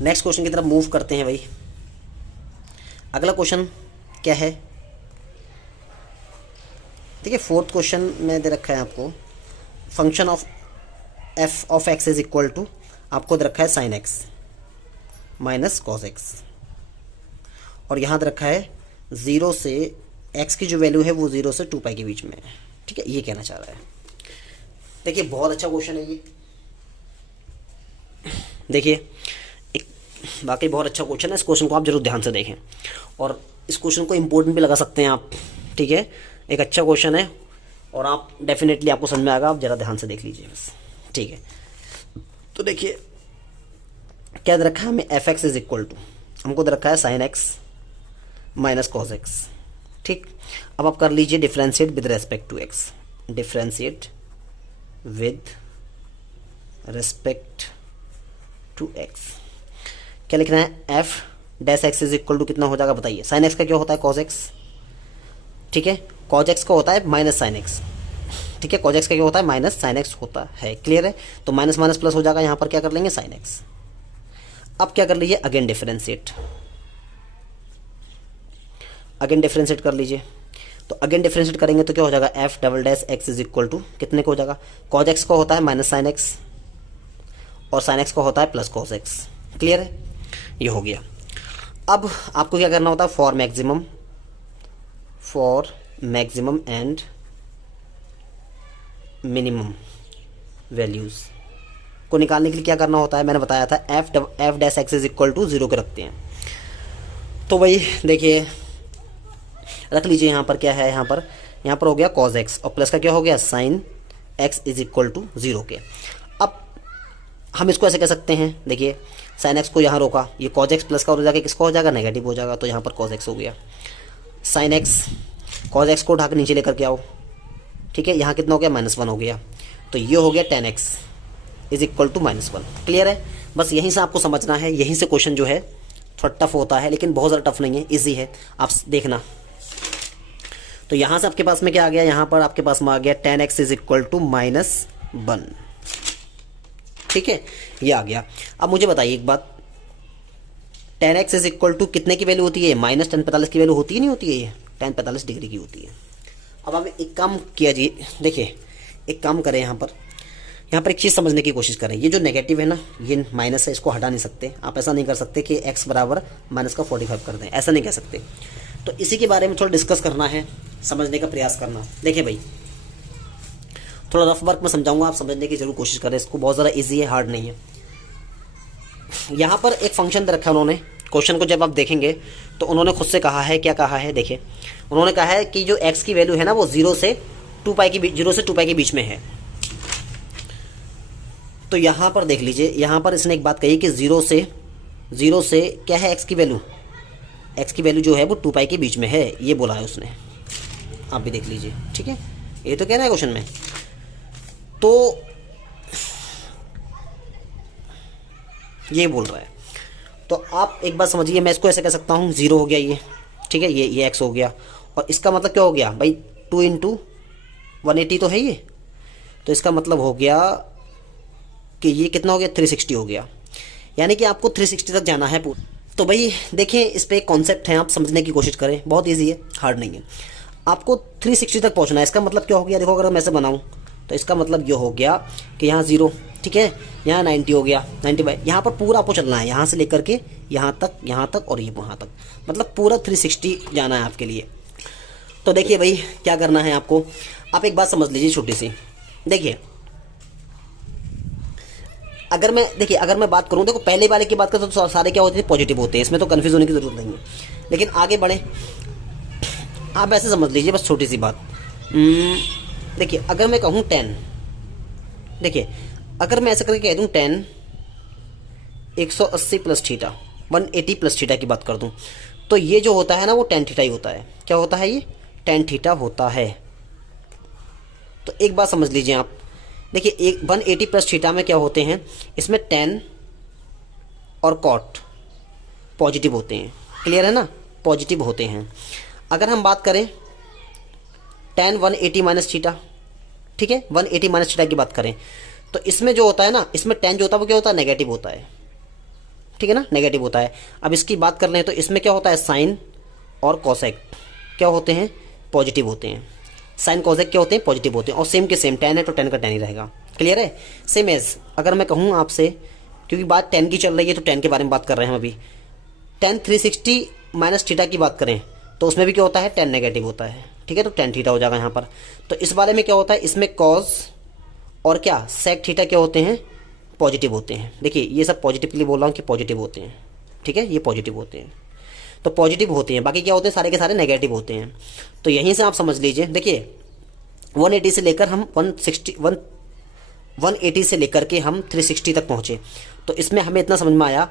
नेक्स्ट क्वेश्चन की तरफ मूव करते हैं भाई। अगला क्वेश्चन क्या है, देखिए 4th क्वेश्चन में दे रखा है आपको, function of f of x is equal to, आपको दे रखा है sine x minus cos x, और यहाँ दे रखा है 0 से x की जो वैल्यू है वो 0 से 2 पाई के बीच में है, ठीक है, ये कहना चाह रहा है। देखिए बहुत अच्छा क्वेश्चन है ये, देखिए बाकी बहुत अच्छा क्वेश्चन है, इस क्वेश्चन को आप जरूर ध्यान से देखें, और इस क्वेश्चन को इम्पोर्टेंट भी लगा सकते हैं आप, ठीक है, एक अच्छा क्वेश्चन है और आप डेफिनेटली आपको समझ में आएगा, आप ज़रा ध्यान से देख लीजिए बस, ठीक है। तो देखिए क्या दे रखा है हमें, f x is equal to, हमको दे रखा है sine x minus cos x, ठीक। अब आप कर लीजिए differentiate with respect to x, differentiate with respect to x. क्या लिखना है, f dash x is equal to कितना हो जाएगा बताइए, साइन एक्स का क्या होता है कॉस एक्स, ठीक है, कॉस एक्स का होता है माइनस साइन एक्स, ठीक है, कॉस एक्स का क्या होता है माइनस साइन एक्स होता है, क्लियर है। तो माइनस माइनस प्लस हो जाएगा, यहाँ पर क्या कर लेंगे साइन एक्स। अब क्या कर लीजिए, अगेन डिफरेंशिएट, अगेन डिफरेंशिएट कर लीजिए। तो अगेन डिफरेंशिएट करेंगे तो क्या हो जाएगा, f double dash x is equal to कितने को हो जाएगा, कॉस एक्स का होता है माइनस साइन एक्स और साइन एक्स का होता है प्लस कॉस एक्स, क्लियर है, ये हो गया। अब आपको क्या करना होता है, for maximum and minimum values को निकालने के लिए क्या करना होता है, मैंने बताया था f dash x is equal to 0 के रखते हैं। तो भाई देखिए रख लीजिए, यहाँ पर क्या है, यहाँ पर हो गया कॉस एक्स और प्लस का क्या हो गया sine x is equal to 0 के। अब हम इसको ऐसे कह सकते हैं, देखिए साइन एक्स को यहाँ रोका, ये कॉस एक्स प्लस का हो जाएगा, किसका हो जाएगा नेगेटिव हो जाएगा, तो यहाँ पर कॉस एक्स हो गया, साइन एक्स कॉस एक्स को उठा के नीचे लेकर के आओ, ठीक है, यहाँ कितना हो गया -1 हो गया, तो ये हो गया tan x is equal to -1, clear है। बस यहीं से आपको समझना है, यहीं से क्वेश्चन जो है थोड़ा टफ होता है, लेकिन बहुत ज़्यादा टफ नहीं है, ईजी है, आप देखना। तो यहाँ से आपके पास में क्या आ गया, यहाँ पर आपके पास में आ गया tan x is equal to -1, ठीक है, ये आ गया। अब मुझे बताइए एक बात, tan x is equal to कितने की वैल्यू होती है, -tan45 की वैल्यू होती है नहीं होती है, ये tan 45 डिग्री की होती है। अब हम एक काम किया जी, देखिए एक काम करें, यहाँ पर एक चीज़ समझने की कोशिश करें, ये जो नेगेटिव है ना, ये माइनस है, इसको हटा नहीं सकते आप, ऐसा नहीं कर सकते कि x बराबर -45 कर दें, ऐसा नहीं कह सकते। तो इसी के बारे में थोड़ा डिस्कस करना है, समझने का प्रयास करना। देखिए भाई थोड़ा रफ वर्क में समझाऊंगा, आप समझने की जरूर कोशिश करें इसको, बहुत ज़्यादा ईजी है, हार्ड नहीं है। यहाँ पर एक फंक्शन दे रखा है उन्होंने, क्वेश्चन को जब आप देखेंगे तो उन्होंने खुद से कहा है, क्या कहा है देखिए, उन्होंने कहा है कि जो x की वैल्यू है ना वो 0 से 2 पाई के बीच में है। तो यहाँ पर देख लीजिए, यहाँ पर इसने एक बात कही कि 0 से क्या है x की वैल्यू जो है वो 2 पाई के बीच में है, ये बोला है उसने, आप भी देख लीजिए, ठीक है, ये तो कह रहा है क्वेश्चन में। तो ये बोल रहा है, तो आप एक बात समझिए, मैं इसको ऐसे कह सकता हूँ 0 हो गया ये, ठीक है, ये x हो गया, और इसका मतलब क्या हो गया भाई 2 × 180 तो है ये, तो इसका मतलब हो गया कि ये कितना हो गया 360 हो गया, यानी कि आपको 360 तक जाना है पूरा। तो भाई देखिए इस पर एक कॉन्सेप्ट है, आप समझने की कोशिश करें, बहुत ईजी है, हार्ड नहीं है, आपको 360 तक पहुंचना है। इसका मतलब क्या हो गया, देखो अगर मैं ऐसे बनाऊं तो इसका मतलब ये हो गया कि यहाँ 0, ठीक है, यहाँ 90 हो गया, 90 यहाँ पर पूरा आपको चलना है, यहाँ से लेकर के यहाँ तक और ये वहाँ तक, मतलब पूरा 360 जाना है आपके लिए। तो देखिए भाई क्या करना है आपको, आप एक बात समझ लीजिए छोटी सी, देखिए अगर मैं बात करूं, देखो पहले वाले की बात करूं तो सारे क्या होते हैं पॉजिटिव होते हैं, इसमें तो कंफ्यूज होने की जरूरत नहीं है, लेकिन आगे बढ़े आप ऐसे समझ लीजिए बस छोटी सी बात। देखिए अगर मैं कहूँ 10, देखिए अगर मैं ऐसे करके कह दूँ 10 180 प्लस थीटा 180 प्लस थीटा की बात कर दूँ, तो ये जो होता है ना वो tan थीटा ही होता है। क्या होता है, ये tan थीटा होता है। तो एक बात समझ लीजिए आप, देखिए 180 प्लस थीटा में क्या होते हैं, इसमें tan और cot पॉजिटिव होते हैं, क्लियर है ना, पॉजिटिव होते हैं। अगर हम बात करें tan 180 माइनस थीटा, ठीक है, 180 माइनस थीटा की बात करें, तो इसमें जो होता है ना, इसमें tan जो होता है वो क्या होता है, नेगेटिव होता है, ठीक है ना, नेगेटिव होता है। अब इसकी बात कर लें तो इसमें क्या होता है, साइन और कॉसेक क्या होते हैं, पॉजिटिव होते हैं। साइन कॉसेक क्या होते हैं, पॉजिटिव होते हैं, और सेम के सेम tan है तो tan का tan ही रहेगा, क्लियर है। सेम एज अगर मैं कहूँ आपसे, क्योंकि बात tan की चल रही है तो tan के बारे में बात कर रहे हैं हम अभी, tan 360 माइनस थीटा की बात करें तो उसमें भी क्या होता है, tan नेगेटिव होता है, ठीक है, तो tan थीटा हो जाएगा यहाँ पर। तो इस बारे में क्या होता है, इसमें कॉस और क्या सेक थीटा क्या होते हैं, पॉजिटिव होते हैं। देखिए ये सब पॉजिटिव के लिए बोल रहा हूँ कि पॉजिटिव होते हैं, ठीक है, ये पॉजिटिव होते हैं। तो पॉजिटिव होते हैं, बाकी क्या होते हैं, सारे के सारे नेगेटिव होते हैं। तो यहीं से आप समझ लीजिए, देखिए 180 से लेकर हम 180 से लेकर के हम 360 तक पहुँचे। तो इसमें हमें इतना समझ में आया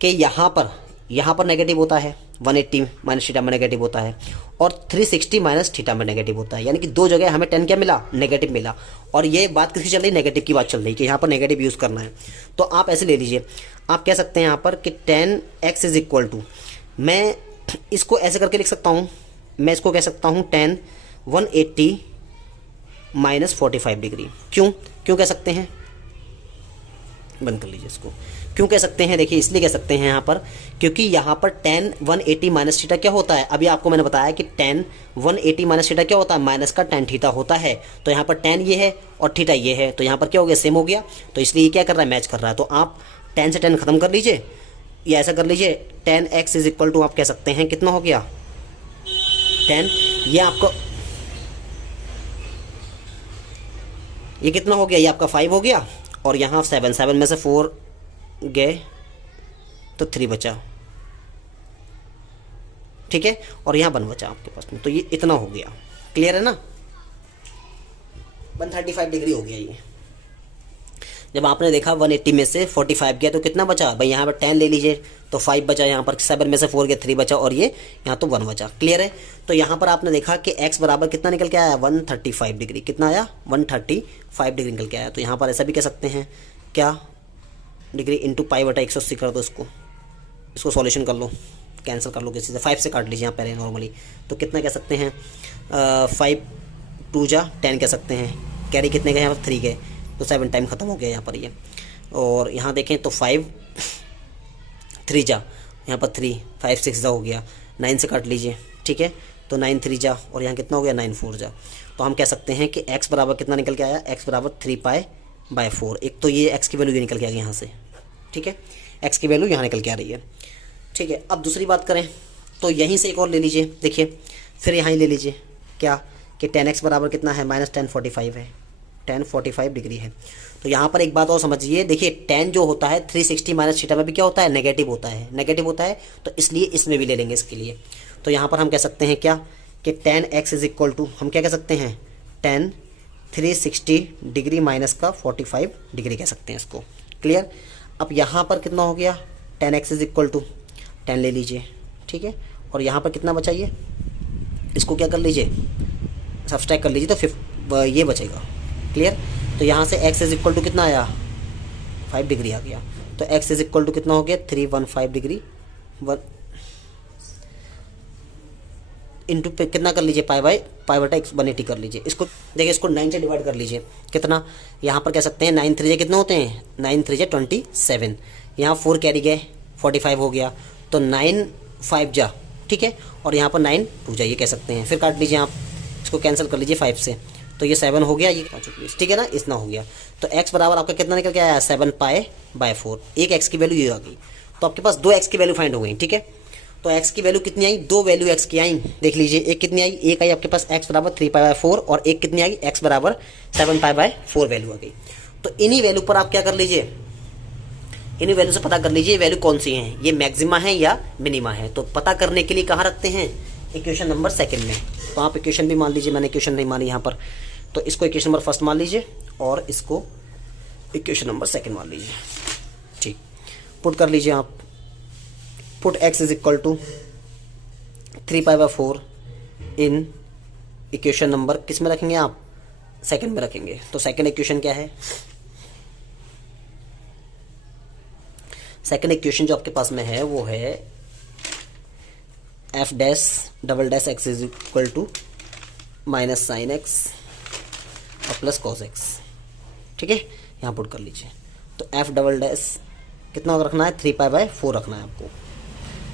कि यहाँ पर नेगेटिव होता है, 180 माइनस थीटा में नेगेटिव होता है, और 360 माइनस थीटा में नेगेटिव होता है। यानी कि दो जगह हमें 10 क्या मिला, नेगेटिव मिला। और ये बात किसकी चल रही, नेगेटिव की बात चल रही है कि यहाँ पर नेगेटिव यूज़ करना है। तो आप ऐसे ले लीजिए, आप कह सकते हैं यहाँ पर कि 10x इज इक्वल टू, मैं इसको ऐसे करके लिख सकता हूँ, मैं इसको कह सकता हूँ 180 माइनस 45 डिग्री। क्यों कह सकते हैं, बंद कर लीजिए इसको। क्यों कह सकते हैं, देखिए इसलिए कह सकते हैं यहाँ पर, क्योंकि यहाँ पर 180 माइनस थीटा क्या होता है, अभी आपको मैंने बताया कि 180 माइनस थीटा क्या होता है, माइनस का tan थीटा होता है। तो यहाँ पर tan ये है और थीटा ये है, तो यहाँ पर क्या हो गया, सेम हो गया। तो इसलिए ये क्या कर रहा है, मैच कर रहा है। तो आप tan से tan खत्म कर लीजिए, या ऐसा कर लीजिए tan x is equal to, आप कह सकते हैं कितना हो गया, tan, ये आपको ये कितना हो गया, ये आपका 5 हो गया, और यहाँ 7 में से 4 गए तो 3 बचा, ठीक है, और यहाँ 1 बचा आपके पास में। तो ये इतना हो गया, क्लियर है ना, 135 डिग्री हो गया ये। जब आपने देखा 180 में से 45 गया तो कितना बचा भाई, यहाँ पर 10 ले लीजिए तो 5 बचा, यहाँ पर 7 में से 4 गया 3 बचा, और ये यहाँ तो 1 बचा, क्लियर है। तो यहाँ पर आपने देखा कि x बराबर कितना निकल के आया, 135 डिग्री, कितना आया, 135 डिग्री निकल के आया। तो यहाँ पर ऐसा भी कह सकते हैं क्या, डिग्री इंटू π/180 कर दो, इसको सॉल्यूशन कर लो, कैंसिल कर लो किसी से, 5 से काट लीजिए यहाँ पहले नॉर्मली। तो कितना कह सकते हैं, 5 2 जा 10 कह सकते हैं, कैरी कितने गए यहाँ पर 3 गए, तो 7 टाइम खत्म हो गया यहाँ पर ये। और यहाँ देखें तो 5 3 जा, यहाँ पर 3 5 6 जा हो गया, 9 से काट लीजिए, ठीक है, तो 9 3 जा, और यहाँ कितना हो गया 9 4 जा। तो हम कह सकते हैं कि x बराबर कितना निकल के आया, x बराबर 3π/4। एक तो ये x की वैल्यू ये निकल के आ गई यहाँ से, ठीक है, x की वैल्यू यहाँ निकल के आ रही है, ठीक है। अब दूसरी बात करें तो यहीं से एक और ले लीजिए, देखिए फिर यहाँ ही ले लीजिए क्या, कि 10x बराबर कितना है, माइनस tan 45 है, tan 45 डिग्री है। तो यहाँ पर एक बात और समझिए, देखिए tan जो होता है 360 माइनस थीटा में भी क्या होता है, नेगेटिव होता है, तो इसलिए इसमें भी ले लेंगे इसके लिए। तो यहाँ पर हम कह सकते हैं क्या, कि tan x is equal to, हम क्या कह सकते हैं, tan 360 डिग्री माइनस का 45 डिग्री कह सकते हैं इसको, क्लियर। अब यहाँ पर कितना हो गया, tan x is equal to 10 ले लीजिए, ठीक है, और यहाँ पर कितना बचाइए, इसको क्या कर लीजिए, सब्सट्रैक्ट कर लीजिए, तो ये बचेगा, क्लियर। तो यहाँ से x इज इक्वल टू कितना आया, 5 डिग्री आ गया। तो x इज इक्वल टू कितना हो गया, 315 डिग्री, 1 इंटू पे कितना कर लीजिए, π/x 180 कर लीजिए। इसको देखिए, इसको 9 से डिवाइड कर लीजिए, कितना, यहाँ पर कह सकते हैं 9 3 कितने होते हैं, 9 3 27, यहाँ 4 कैरी गए 45 हो गया, तो 9 5 जा, ठीक है, और यहाँ पर 9 2 जा, ये कह सकते हैं। फिर काट लीजिए आप, इसको कैंसिल कर लीजिए 5 से, तो ये 7 हो गया, ये ठीक है ना, इतना हो गया। तो x बराबर आपका कितना निकल के आया, 7π/4। एक x की वैल्यू ये आ गई, तो आपके पास 2 x की वैल्यू फाइंड हो गई, ठीक है। तो x की वैल्यू कितनी आई, 2 वैल्यू x की आई, देख लीजिए, एक कितनी आई, एक आई आपके पास x बराबर 3π/4, और एक कितनी आई, x बराबर 7π/4 वैल्यू आ गई। तो इन्हीं वैल्यू पर आप क्या कर लीजिए, इन्हीं वैल्यू से पता कर लीजिए वैल्यू कौन सी है, ये मैक्सिमा है या मिनिमा है। तो पता करने के लिए कहाँ रखते हैं, इक्वेशन नंबर 2 में। तो आप इक्वेशन भी मान लीजिए, मैंने इक्वेशन नहीं मानी यहाँ पर, तो इसको इक्वेशन नंबर 1 मान लीजिए, और इसको इक्वेशन नंबर 2 मान लीजिए, ठीक। पुट कर लीजिए आप, put x is equal to 3π/4 in equation number किस में रखेंगे आप, 2 में रखेंगे। तो सेकंड इक्वेशन क्या है, सेकंड इक्वेशन जो आपके पास में है वो है f'(x is equal to minus sine x और प्लस cos x, ठीक है, यहाँ पुट कर लीजिए। तो f' कितना रखना है, 3π/4 रखना है आपको।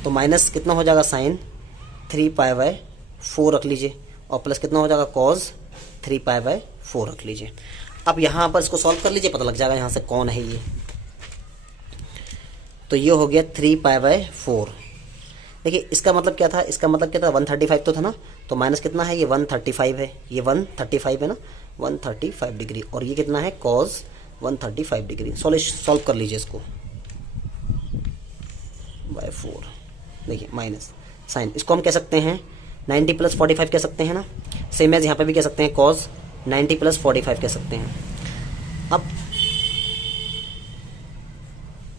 तो माइनस कितना हो जाएगा, साइन 3π/4 रख लीजिए, और प्लस कितना हो जाएगा, cos 3π/4 रख लीजिए। अब यहाँ पर इसको सॉल्व कर लीजिए, पता लग जाएगा यहाँ से कौन है ये। तो ये हो गया 3π/4। देखिए इसका मतलब क्या था, इसका मतलब क्या था, 135 तो था ना, तो माइनस कितना है, ये 135 है, ये 135 है ना, 135 डिग्री, और ये कितना है, cos 135 डिग्री। सॉल्व कर लीजिए इसको, /4, देखिए माइनस साइन, इसको हम कह सकते हैं 90 प्लस 45 कह सकते हैं ना। सेम एज यहाँ पे भी कह सकते हैं कॉज 90 प्लस 45 कह सकते हैं। अब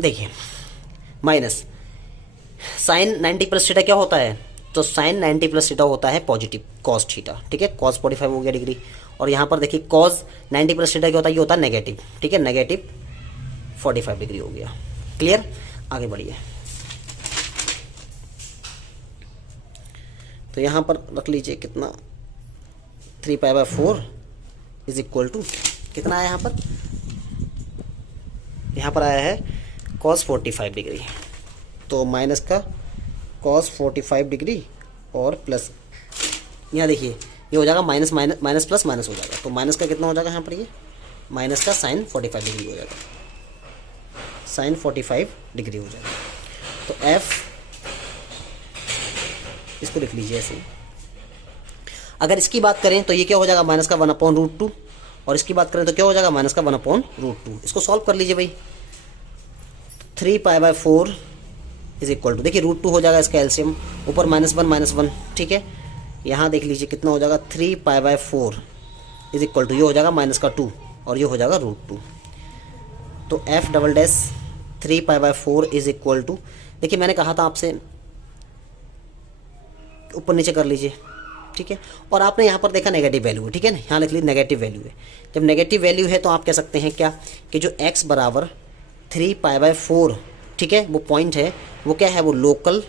देखिए माइनस साइन 90 प्लस थीटा क्या होता है, तो साइन 90 प्लस थीटा होता है पॉजिटिव कॉस थीटा, ठीक है, कॉस 45 हो गया डिग्री। और यहाँ पर देखिए कॉस 90 प्लस थीटा क्या होता है, ये होता है नेगेटिव, ठीक है, नेगेटिव 45 डिग्री हो गया। क्लियर, आगे बढ़िए। तो यहाँ पर रख लीजिए कितना 3π/4 इज इक्वल टू कितना आया यहाँ पर आया है cos 45 डिग्री। तो माइनस का cos 45 डिग्री और प्लस, यहाँ देखिए ये हो जाएगा minus minus minus plus minus हो जाएगा। तो माइनस का कितना हो जाएगा यहाँ पर, ये माइनस का साइन 45 डिग्री हो जाएगा, साइन 45 डिग्री हो जाएगा। तो f इसको लिख लीजिए ऐसे। अगर इसकी बात करें तो ये क्या हो जाएगा माइनस का 1/√2, और इसकी बात करें तो क्या हो जाएगा माइनस का 1/√2। इसको सॉल्व कर लीजिए भाई। 3π/4 इज इक्वल टू, देखिए √2 हो जाएगा इसका एलसीएम, ऊपर -1 ठीक है। यहाँ देख लीजिए कितना हो जाएगा 3π/4 इज इक्वल टू, ये हो जाएगा -2 और ये हो जाएगा √2। तो f double dash 3π/4 is equal to, देखिए मैंने कहा था आपसे ऊपर नीचे कर लीजिए, ठीक है। और आपने यहाँ पर देखा नेगेटिव वैल्यू है, ठीक है ना, यहाँ लिख लीजिए नेगेटिव वैल्यू है। जब नेगेटिव वैल्यू है तो आप कह सकते हैं क्या कि जो x बराबर 3π/4, ठीक है, वो पॉइंट है, वो क्या है, वो लोकल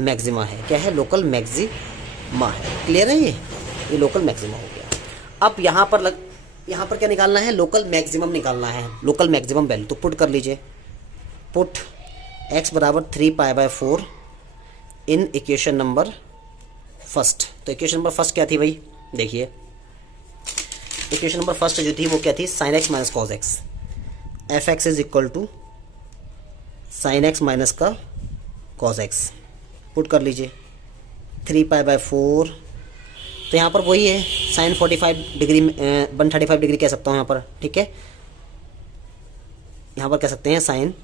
मैक्सिमा है। क्या है, लोकल मैक्सिमा है। क्लियर है, ये लोकल मैक्सिमा हो गया। अब यहाँ पर क्या निकालना है, लोकल मैक्सिमम निकालना है, लोकल मैक्सिमम वैल्यू। तो पुट कर लीजिए, पुट x बराबर 3π/4 इन इक्वेशन नंबर फर्स्ट। तो इक्वेशन नंबर फर्स्ट क्या थी भाई, देखिए इक्वेशन नंबर फर्स्ट जो थी वो क्या थी, sine x minus cos x, f x is equal to sine x minus का कॉस x। पुट कर लीजिए 3π/4। तो यहाँ पर वही है साइन 45 डिग्री 135 डिग्री कह सकता हूँ यहाँ पर, ठीक है। यहाँ पर कह सकते हैं साइन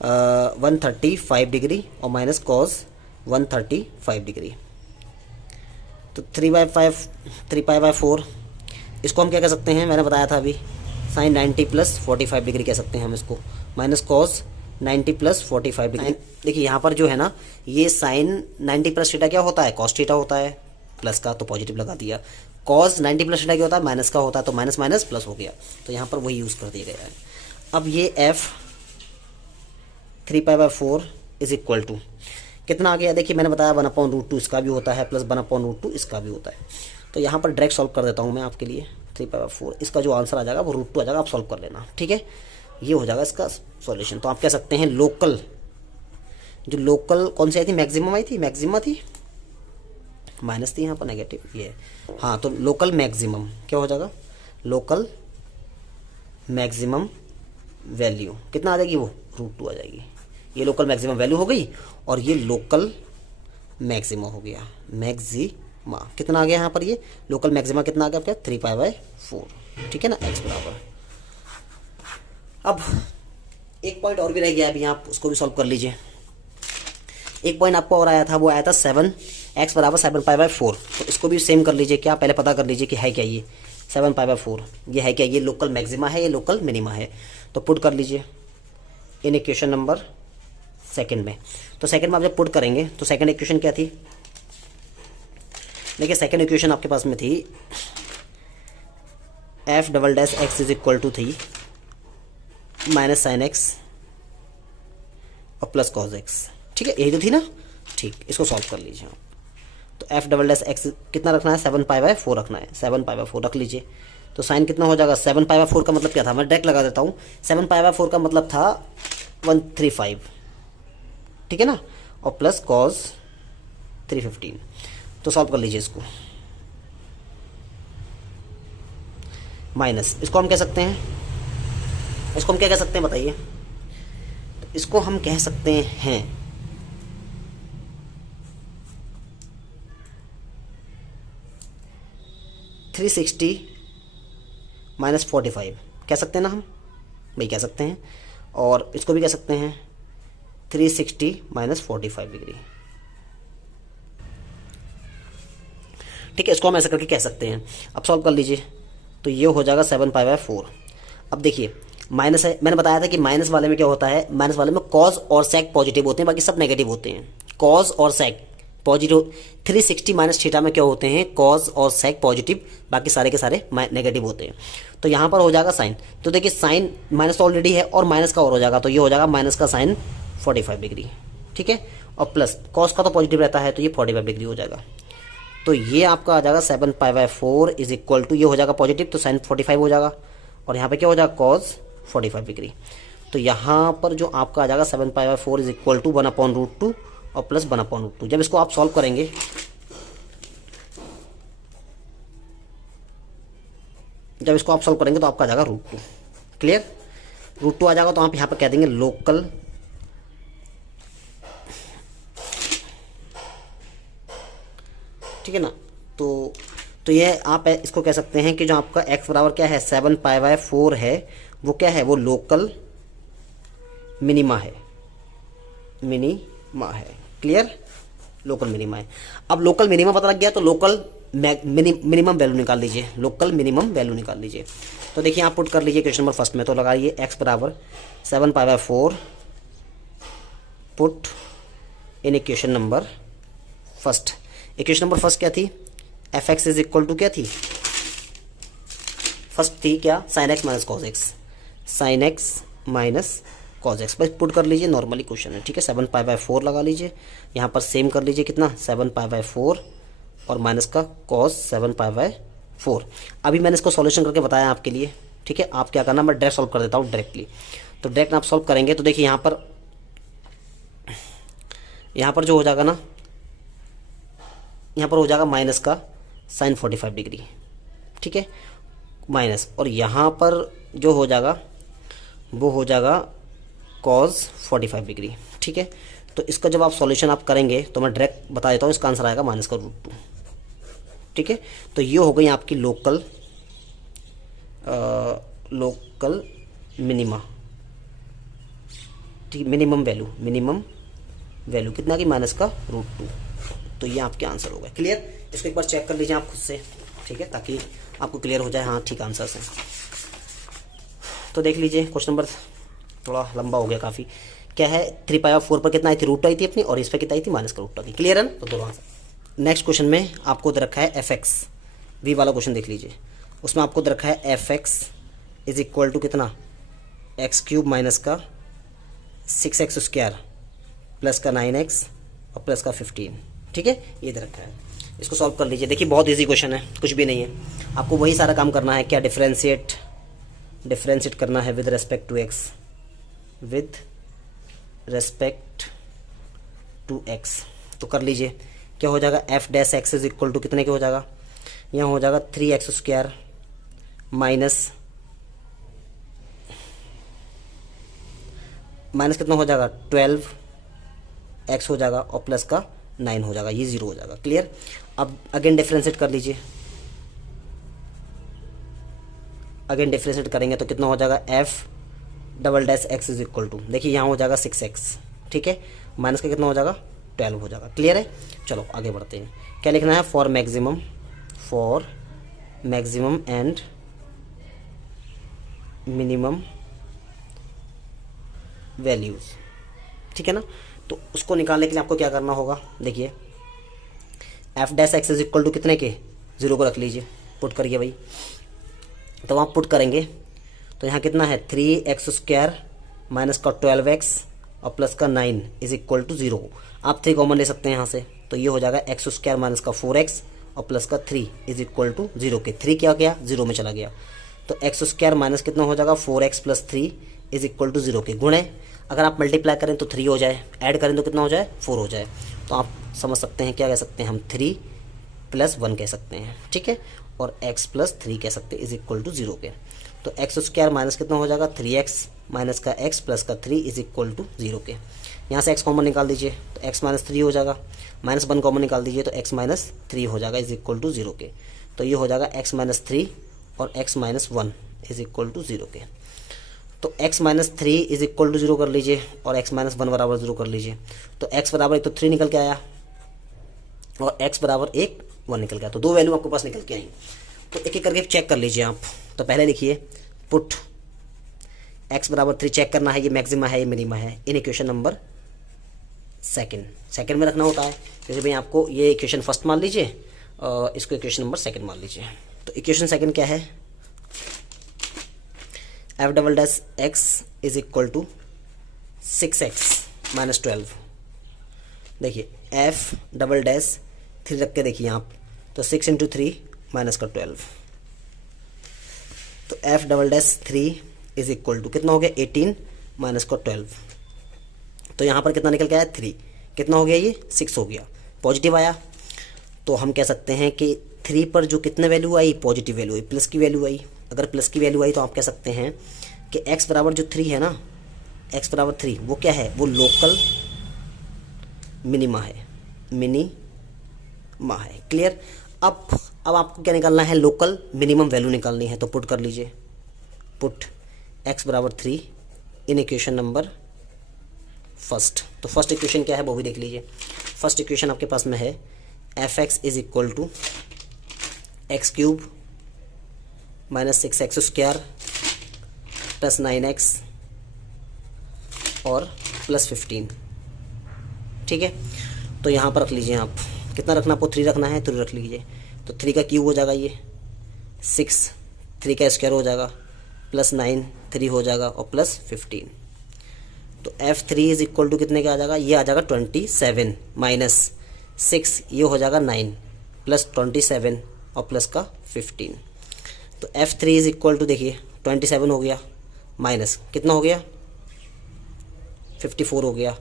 135 डिग्री और माइनस कॉस 135 डिग्री। तो 3π/4 इसको हम क्या कह सकते हैं, मैंने बताया था अभी, साइन 90 प्लस 45 डिग्री कह सकते हैं हम इसको, माइनस कॉस 90 प्लस 45 डिग्री। देखिए यहाँ पर जो है ना, ये साइन 90 प्लस थीटा क्या होता है, कॉस थीटा होता है, प्लस का तो पॉजिटिव लगा दिया। कॉस 90 प्लस थीटा क्या होता है, माइनस का होता है, तो माइनस माइनस प्लस हो गया, तो यहाँ पर वही यूज़ कर दिया गया है। अब ये एफ 3π/4 इज इक्वल टू कितना आ गया, देखिए मैंने बताया 1/√2 इसका भी होता है, प्लस 1/√2 इसका भी होता है। तो यहाँ पर डायरेक्ट सॉल्व कर देता हूँ मैं आपके लिए। 3π/4 इसका जो आंसर आ जाएगा वो √2 आ जाएगा, आप सॉल्व कर लेना, ठीक है। ये हो जाएगा इसका सॉल्यूशन। तो आप कह सकते हैं लोकल, जो लोकल कौन सी आई थी, मैक्सिमम आई थी, मैक्सिमा थी, माइनस थी यहाँ पर नेगेटिव, ये हाँ। तो लोकल मैक्सिमम क्या हो जाएगा, लोकल मैक्सिमम वैल्यू कितना आ जाएगी, वो √2 आ जाएगी। ये लोकल मैक्सिमम वैल्यू हो गई और ये लोकल मैक्सिमा हो गया, मैक्सिमा कितना आ गया यहाँ पर, ये लोकल मैक्सिमा कितना आ गया आपका 3π/4, ठीक है ना, x बराबर। अब एक पॉइंट और भी रह गया, अभी आप उसको भी सॉल्व कर लीजिए। एक पॉइंट आपको और आया था, वो आया था 7x बराबर 7π/4। तो इसको भी सेम कर लीजिए, क्या पहले पता कर लीजिए कि है क्या ये 7π/4, ये है क्या, ये लोकल मैक्सिमा है, ये लोकल मिनिमा है। तो पुट कर लीजिए इन इक्वेशन नंबर सेकंड में। तो सेकंड में आप जब पुट करेंगे तो सेकंड इक्वेशन क्या थी, देखिए सेकंड इक्वेशन आपके पास में थी f double dash x is equal to थी माइनस साइन x और प्लस कॉस x, ठीक है, यही तो थी ना, ठीक। इसको सॉल्व कर लीजिए आप। तो f डबल डैश x कितना रखना है, 7π/4 रखना है, 7π/4 रख लीजिए। तो साइन कितना हो जाएगा, 7π/4 का मतलब क्या था, मैं डायरेक्ट लगा देता हूँ। 7π/4 का मतलब था 135, ठीक है ना, और प्लस कॉस 315। तो सॉल्व कर लीजिए इसको, माइनस इसको हम कह सकते हैं, इसको हम क्या कह सकते हैं बताइए। तो इसको हम कह सकते हैं -360 -45 कह सकते हैं ना हम भाई, कह सकते हैं। और इसको भी कह सकते हैं 360 -45 डिग्री, ठीक है, इसको हम ऐसा करके कह सकते हैं। अब सॉल्व कर लीजिए, तो ये हो जाएगा 7π/4। अब देखिए माइनस है, मैंने बताया था कि माइनस वाले में क्या होता है, माइनस वाले में कॉज और सेक पॉजिटिव होते हैं, बाकी सब नेगेटिव होते हैं। कॉज और सेक पॉजिटिव, 360 माइनस थीटा में क्या होते हैं, कॉज और सेक पॉजिटिव, बाकी सारे के सारे नेगेटिव होते हैं। तो यहाँ पर हो जाएगा साइन, तो देखिए साइन माइनस ऑलरेडी है और माइनस का और हो जाएगा, तो ये हो जाएगा माइनस का साइन 45 डिग्री, ठीक है, और प्लस कॉस का तो पॉजिटिव रहता है, तो ये 45 डिग्री हो जाएगा। तो ये आपका आ जाएगा 7π/4 इज इक्वल टू, ये हो जाएगा पॉजिटिव तो साइन 45 हो जाएगा, और यहाँ पे क्या हो जाएगा कॉस 45 डिग्री। तो यहाँ पर जो आपका आ जाएगा 7π/4 इज इक्वल टू 1/√2 और प्लस 1/√2। जब इसको आप सॉल्व करेंगे, तो आपका आ जाएगा √2। क्लियर, √2 आ जाएगा, तो आप यहाँ पर कह देंगे लोकल ठीक है ना। तो ये आप इसको कह सकते हैं कि जो आपका x बराबर क्या है 7π/4 है, वो क्या है, वो लोकल मिनिमा है, क्लियर, लोकल मिनिमा है। अब लोकल मिनिमा पता लग गया, तो लोकल मिनिमम वैल्यू निकाल लीजिए, तो देखिए आप पुट कर लीजिए क्वेश्चन नंबर फर्स्ट में, तो लगाइए x बराबर 7π/4 put in equation number first. Equation number first क्या थी, fx इज इक्वल टू क्या थी, फर्स्ट थी क्या, sin x minus cos x, बस पुट कर लीजिए, नॉर्मली क्वेश्चन है, ठीक है। 7π/4 लगा लीजिए, यहाँ पर सेम कर लीजिए, कितना 7π/4 और माइनस का cos 7π/4। अभी मैंने इसको सॉल्यूशन करके बताया आपके लिए, ठीक है। आप क्या करना, मैं डायरेक्ट सॉल्व कर देता हूँ डायरेक्टली। तो डायरेक्ट आप सॉल्व करेंगे, तो देखिए यहाँ पर जो हो जाएगा ना, यहाँ पर हो जाएगा माइनस का साइन 45 डिग्री, ठीक है, माइनस, और यहाँ पर जो हो जाएगा वो हो जाएगा कॉस 45 डिग्री, ठीक है। तो इसका जब आप सॉल्यूशन आप करेंगे, तो मैं डायरेक्ट बता देता हूँ, इसका आंसर आएगा माइनस का √2, ठीक है। तो ये हो गई आपकी लोकल मिनिमा, ठीक, मिनिमम वैल्यू कितना की, माइनस का √2। तो ये आपके आंसर हो गए। क्लियर, इसको एक बार चेक कर लीजिए आप खुद से, ठीक है, ताकि आपको क्लियर हो जाए, हाँ ठीक आंसर से। तो देख लीजिए क्वेश्चन नंबर थोड़ा लंबा हो गया काफ़ी। क्या है, 3π/4 पर कितना आई थी, √2 आई थी अपनी, और इस पर कितना आई थी, माइनस का √2 आई थी। क्लियर है ना, तो दोनों आंसर। नेक्स्ट क्वेश्चन में आपको दे रखा है fx, v वाला क्वेश्चन देख लीजिए, उसमें आपको दे रखा है fx इज इक्वल टू कितना, x³ माइनस का 6x² प्लस का 9x और प्लस का 15, ठीक है, ये दे रखा है। इसको सॉल्व कर लीजिए, देखिए बहुत इजी क्वेश्चन है, कुछ भी नहीं है, आपको वही सारा काम करना है। क्या, डिफरेंशिएट करना है विद रेस्पेक्ट टू x, तो कर लीजिए। क्या हो जाएगा, f' इज इक्वल टू कितने के हो जाएगा, यहाँ हो जाएगा 3x² माइनस कितना हो जाएगा 12x हो जाएगा, और प्लस का 9 हो जाएगा, ये 0 हो जाएगा। क्लियर, अब अगेन डिफरेंशिएट कर लीजिए, करेंगे तो कितना हो जाएगा, f" इज इक्वल टू, देखिए यहाँ हो जाएगा 6x, ठीक है, माइनस का कितना हो जाएगा 12 हो जाएगा। क्लियर है, चलो आगे बढ़ते हैं। क्या लिखना है, for maximum and minimum values, ठीक है ना। तो उसको निकालने के लिए आपको क्या करना होगा, देखिए f' इज इक्वल टू कितने के, 0 को रख लीजिए, पुट करिए भाई। तो आप पुट करेंगे तो यहाँ कितना है 3x² माइनस का 12x और प्लस का 9 इज इक्वल टू 0। आप 3 कॉमन ले सकते हैं यहाँ से, तो ये हो जाएगा x² माइनस का 4x और प्लस का 3 इज इक्वल टू 0 के। 3 क्या गया, 0 में चला गया, तो x² माइनस कितना हो जाएगा 4x plus 3 is equal to 0 के। गुणे, अगर आप मल्टीप्लाई करें तो 3 हो जाए, ऐड करें तो कितना हो जाए 4 हो जाए। तो आप समझ सकते हैं, क्या कह सकते हैं हम, 3 + 1 कह सकते हैं, ठीक है, और x + 3 कह सकते हैं इज इक्वल टू 0 के। तो x² माइनस कितना हो जाएगा 3x माइनस का x प्लस का 3 इज इक्वल टू 0 के। यहाँ से x कॉमन निकाल दीजिए तो x - 3 हो जाएगा, -1 कॉमन निकाल दीजिए तो x - 3 हो जाएगा इज इक्वल टू 0 के। तो ये हो जाएगा x - 3 और x - 1 इज इक्वल टू 0 के। तो x - 3 इज इक्वल टू 0 कर लीजिए और x - 1 बराबर 0 कर लीजिए। तो x बराबर एक तो 3 निकल के आया और x बराबर 1 1 निकल गया। तो 2 वैल्यू आपके पास निकल के आई। तो एक एक करके चेक कर लीजिए आप। तो पहले लिखिए पुट x बराबर 3 चेक करना है ये मैक्सिमा है ये मिनिमा है इन इक्वेशन नंबर सेकंड में रखना होता है। जैसे भाई आपको ये इक्वेशन फर्स्ट मान लीजिए और इसको इक्वेशन नंबर सेकंड मान लीजिए। तो इक्वेशन सेकंड क्या है, f double dash x is equal to 6x minus 12। देखिए एफ डबल डैश 3 रख के देखिए आप, तो 6 इंटू 3 माइनस का 12। तो f double dash 3 is equal to कितना हो गया 18 माइनस का 12। तो यहाँ पर कितना निकल के आया 3, कितना हो गया ये 6 हो गया, पॉजिटिव आया। तो हम कह सकते हैं कि 3 पर जो कितने वैल्यू आई, पॉजिटिव वैल्यू आई, प्लस की वैल्यू आई। अगर प्लस की वैल्यू आई तो आप कह सकते हैं कि x बराबर जो 3 है ना, x बराबर 3 वो क्या है, वो लोकल मिनिमा है, मिनिमा है। क्लियर। अब आपको क्या निकालना है, लोकल मिनिमम वैल्यू निकालनी है। तो पुट कर लीजिए, पुट x बराबर 3 इन इक्वेशन नंबर फर्स्ट। तो फर्स्ट इक्वेशन क्या है वो भी देख लीजिए। फर्स्ट इक्वेशन आपके पास में है F x is equal to x cube minus 6x square plus 9x और प्लस 15। ठीक है। तो यहाँ पर रख लीजिए आप, कितना रखना आपको 3 रखना है तो रख लीजिए। तो 3 का क्यूब हो जाएगा ये 6, 3 का स्क्वायर हो जाएगा प्लस 9 3 हो जाएगा और प्लस 15। तो f3 इज इक्वल टू कितने का आ जाएगा, ये आ जाएगा 27 माइनस 6, ये हो जाएगा 9 प्लस 27 और प्लस का 15। तो f3 इज इक्वल टू देखिए 27 हो गया माइनस कितना हो गया 54 हो गया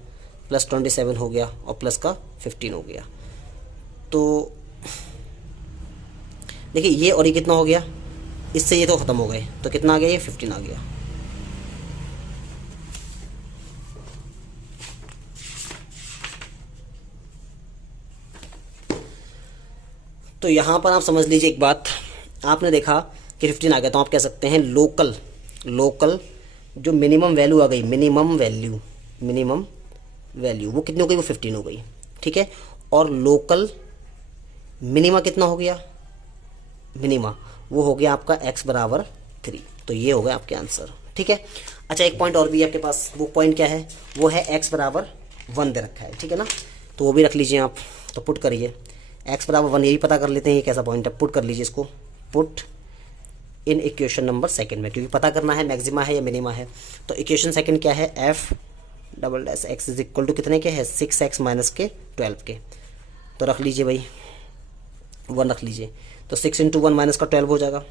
प्लस 27 हो गया और प्लस का 15 हो गया। तो देखिए ये और ये कितना हो गया, इससे ये तो ख़त्म हो गए, तो कितना आ गया ये 15 आ गया। तो यहाँ पर आप समझ लीजिए एक बात, आपने देखा कि 15 आ गया, तो आप कह सकते हैं लोकल जो मिनिमम वैल्यू आ गई, मिनिमम वैल्यू वो कितनी हो गई, वो 15 हो गई। ठीक है। और लोकल मिनिमा कितना हो गया, मिनिमा वो हो गया आपका x बराबर 3। तो ये हो गया आपके आंसर। ठीक है। अच्छा एक पॉइंट और भी है आपके पास, वो पॉइंट क्या है, वो है x बराबर 1 दे रखा है। ठीक है ना, तो वो भी रख लीजिए आप। तो पुट करिए x बराबर 1, ये भी पता कर लेते हैं ये कैसा पॉइंट है। पुट कर लीजिए इसको, put in equation number second में, क्योंकि पता करना है मैक्सिमा है या मिनिमा है। तो इक्वेशन सेकंड क्या है, f double dash x is equal to कितने के है 6x माइनस के 12 के। तो रख लीजिए भाई 1 रख लीजिए। तो 6 इंटू 1 माइनस का 12 हो जाएगा।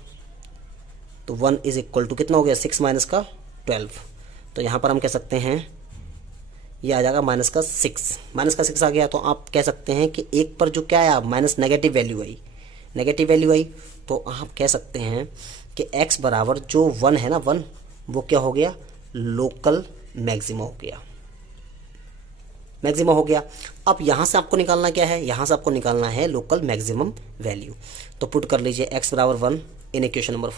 तो 1 इज इक्वल टू कितना हो गया 6 माइनस का 12। तो यहाँ पर हम कह सकते हैं ये आ जाएगा माइनस का 6 आ गया। तो आप कह सकते हैं कि एक पर जो क्या आया माइनस नेगेटिव वैल्यू आई, तो आप कह सकते हैं कि x बराबर जो 1 है ना 1, वो क्या हो गया, लोकल मैक्सिमा हो गया। अब यहाँ से आपको निकालना क्या है, यहाँ से आपको निकालना है लोकल मैक्सिमम वैल्यू। तो पुट कर लीजिए x बराबर 1 in equation number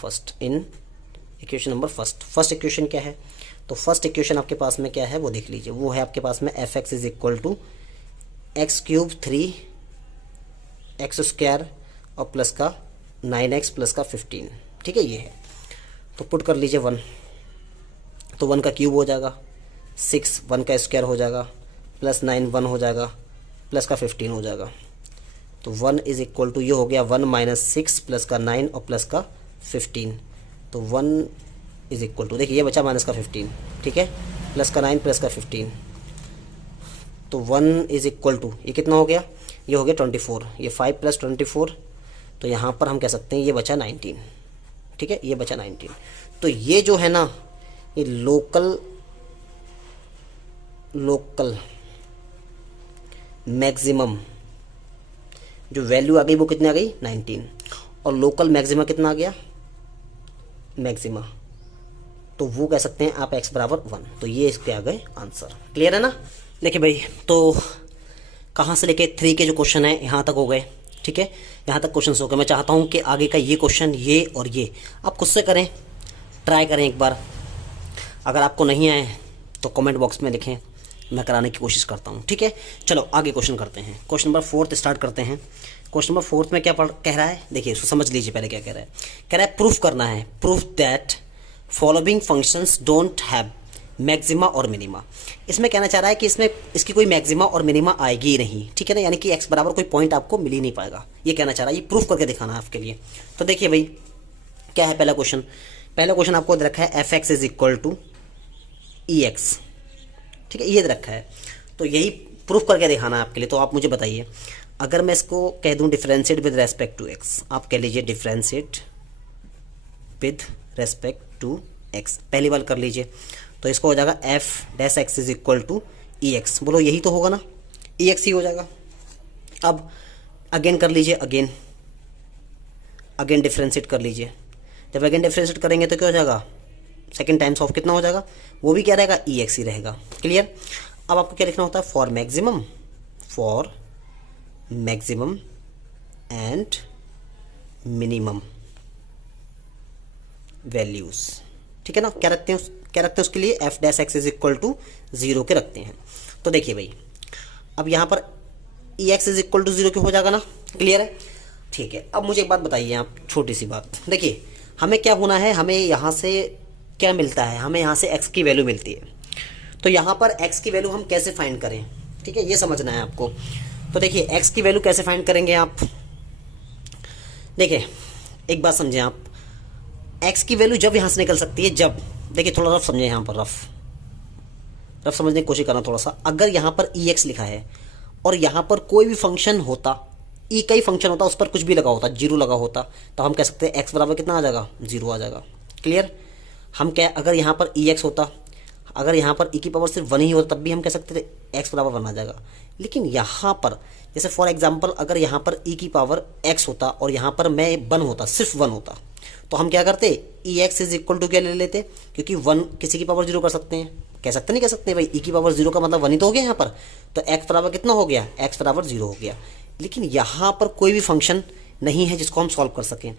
first. First equation क्या है, तो फर्स्ट इक्वेशन आपके पास में क्या है वो देख लीजिए। वो है आपके पास में f x is equal to x cube 3x square और प्लस का 9x प्लस का 15। ठीक है, ये है। तो पुट कर लीजिए 1, तो 1 का क्यूब हो जाएगा 6, 1 का स्क्वायर हो जाएगा प्लस 9 1 हो जाएगा प्लस का 15 हो जाएगा। तो 1 इज इक्वल टू ये हो गया 1 माइनस 6 प्लस का 9 और प्लस का 15। तो 1 इज इक्वल टू देखिए ये बचा माइनस का 15। ठीक है, प्लस का 9 प्लस का 15। तो 1 इज इक्वल टू ये कितना हो गया, ये हो गया 24। ये 5 प्लस 24, तो यहाँ पर हम कह सकते हैं ये बचा 19। ठीक है, ये बचा 19। तो ये जो है ना ये लोकल मैक्सिमम जो वैल्यू आ गई वो कितनी आ गई 19, और लोकल मैक्सिमा कितना आ गया मैक्सिमा, तो वो कह सकते हैं आप x बराबर 1। तो ये इसके आ गए आंसर। क्लियर है ना। देखिए भाई, तो कहाँ से लेके 3 के जो क्वेश्चन है यहाँ तक हो गए। ठीक है, यहाँ तक क्वेश्चन हो गए। मैं चाहता हूँ कि आगे का ये क्वेश्चन ये और ये आप खुद से करें, ट्राई करें एक बार। अगर आपको नहीं आए तो कमेंट बॉक्स में लिखें मैं कराने की कोशिश करता हूँ, ठीक है। चलो आगे क्वेश्चन करते हैं, क्वेश्चन नंबर 4 स्टार्ट करते हैं। क्वेश्चन नंबर 4 में क्या कह रहा है, देखिए इसको समझ लीजिए पहले क्या कह रहा है प्रूफ करना है, proof that following functions don't have maxima और मिनिमा। इसमें कहना चाह रहा है कि इसमें इसकी कोई मैक्सिमा और मिनिमा आएगी ही नहीं, ठीक है ना, यानी कि एक्स बराबर कोई पॉइंट आपको मिल ही नहीं पाएगा, ये कहना चाह रहा है, ये प्रूफ करके दिखाना है आपके लिए। तो देखिए भाई क्या है पहला क्वेश्चन आपको दे रखा है F x is equal to e x, ठीक है, ये दे रखा है, तो यही प्रूफ करके दिखाना है आपके लिए। तो आप मुझे बताइए, अगर मैं इसको कह दूं differentiate with respect to x, आप कह लीजिए differentiate with respect to x, पहली बार कर लीजिए, तो इसको हो जाएगा f dash x is equal to e x, बोलो यही तो होगा ना, ई एक्स ही हो जाएगा। अब अगेन कर लीजिए, अगेन डिफरेंशिएट कर लीजिए, जब अगेन डिफरेंशिएट करेंगे तो क्या हो जाएगा, सेकेंड टाइम्स ऑफ कितना हो जाएगा, वो भी क्या रहेगा, ई एक्स ही रहेगा, क्लियर। अब आपको क्या लिखना होता है, for maximum and minimum values, ठीक है ना, क्या रखते हैं उसके लिए, f dash x is equal to 0 के रखते हैं। तो देखिए भाई अब यहाँ पर ई एक्स इज इक्वल टू 0 के हो जाएगा ना, क्लियर है, ठीक है। अब मुझे एक बात बताइए आप, छोटी सी बात, देखिए हमें क्या होना है, हमें यहाँ से क्या मिलता है, हमें यहाँ से x की वैल्यू मिलती है, तो यहाँ पर x की वैल्यू हम कैसे फाइंड करें, ठीक है, ये समझना है आपको। तो देखिए x की वैल्यू कैसे फाइंड करेंगे आप, देखिए एक बात समझें आप, x की वैल्यू जब यहाँ से निकल सकती है जब, देखिए थोड़ा रफ समझें, यहाँ पर रफ समझने की कोशिश करना थोड़ा सा, अगर यहाँ पर ई एक्स लिखा है और यहाँ पर कोई भी फंक्शन होता, ई का ही फंक्शन होता, उस पर कुछ भी लगा होता, 0 लगा होता, तो हम कह सकते हैं x बराबर कितना आ जाएगा, 0 आ जाएगा, क्लियर। हम क्या, अगर यहाँ पर ई एक्स होता, अगर यहाँ पर ई की पावर सिर्फ 1 ही होता, तब भी हम कह सकते थे x बराबर 1 आ जाएगा। लेकिन यहाँ पर जैसे फॉर एग्जांपल अगर यहाँ पर ई की पावर x होता और यहाँ पर मैं 1 होता, सिर्फ 1 होता, तो हम क्या करते, ई एक्स इज इक्वल टू क्या ले लेते, क्योंकि 1 किसी की पावर 0 कर सकते हैं, कह सकते नहीं कह सकते भाई, ई की पावर 0 का मतलब 1 ही तो हो गया यहाँ पर, तो x बराबर कितना हो गया, x बराबर 0 हो गया। लेकिन यहाँ पर कोई भी फंक्शन नहीं है जिसको हम सॉल्व कर सकें,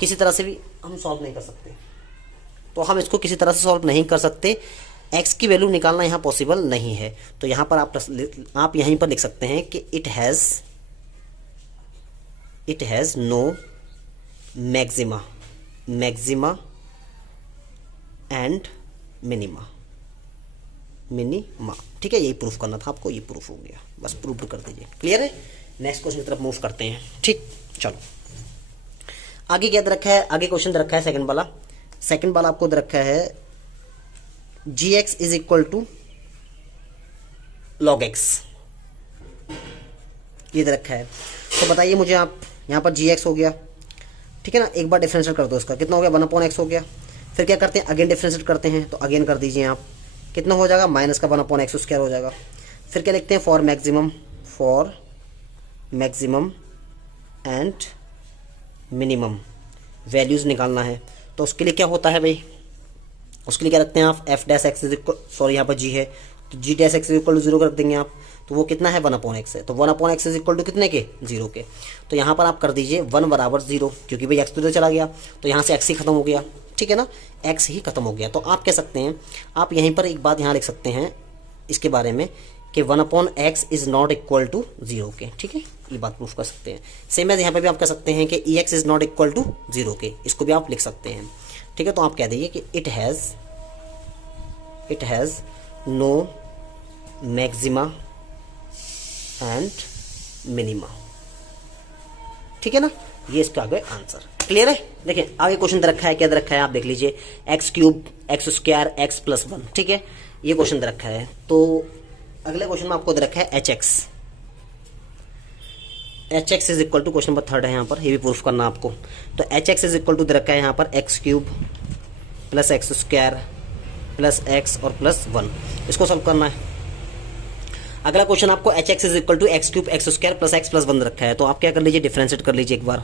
किसी तरह से भी हम सॉल्व नहीं कर सकते, तो हम इसको किसी तरह से सॉल्व नहीं कर सकते, x की वैल्यू निकालना यहाँ पॉसिबल नहीं है। तो यहाँ पर आप यहीं पर लिख सकते हैं कि it has no maxima and minima, ठीक है, यही प्रूफ करना था आपको, ये प्रूफ हो गया, बस प्रूफ कर दीजिए, क्लियर है। नेक्स्ट क्वेश्चन की तरफ मूव करते हैं, ठीक, चलो आगे क्या दे रखा है, आगे क्वेश्चन दे रखा है सेकंड वाला आपको दे रखा है G X is equal to log X, ये दे रखा है। तो बताइए मुझे आप, यहाँ पर जी एक्स हो गया, ठीक है ना, एक बार डिफरेंशिएट कर दो इसका, कितना हो गया, 1/x हो गया, फिर क्या करते हैं, अगेन डिफरेंशिएट करते हैं, तो अगेन कर दीजिए आप, कितना हो जाएगा, माइनस का 1/x² हो जाएगा। फिर क्या लिखते हैं, for maximum and minimum values निकालना है, तो उसके लिए क्या होता है भाई, उसके लिए क्या रखते हैं आप, F dash x is equal, sorry यहाँ पर जी है, तो G dash x is equal to 0 कर देंगे आप, तो वो कितना है, 1/x है, तो 1/x इज इक्वल टू कितने के, 0 के। तो यहाँ पर आप कर दीजिए 1 बराबर 0, क्योंकि भाई x तो इधर चला गया, तो यहाँ से x ही खत्म हो गया, ठीक है ना, x ही खत्म हो गया। तो आप कह सकते हैं, आप यहीं पर एक बात यहाँ लिख सकते हैं इसके बारे में कि 1/x is not equal to 0 के, ठीक है, ये बात प्रूफ कर सकते हैं। सेम एज यहाँ पर भी आप कह सकते हैं कि E X is not equal to 0 के, इसको भी आप लिख सकते हैं, ठीक है। तो आप कह दीजिए कि it has no maxima and minima, ठीक है ना, ये इसका आगे आंसर, क्लियर है। देखिए आगे क्वेश्चन दे रखा है, क्या दे रखा है आप देख लीजिए, x³ x² x+1, ठीक है, ये क्वेश्चन दे रखा है। तो अगले क्वेश्चन में आपको दे रखा है hx is equal to, question number 3 है यहाँ पर, ये भी प्रूफ करना आपको। तो hx इज इक्वल टू दे रखा है यहाँ पर x³ + x² + x और +1, इसको सॉल्व करना है। अगला क्वेश्चन आपको hx is equal to x³ x² + x+1 रखा है, तो आप क्या कर लीजिए, डिफरेंशिएट कर लीजिए, एक बार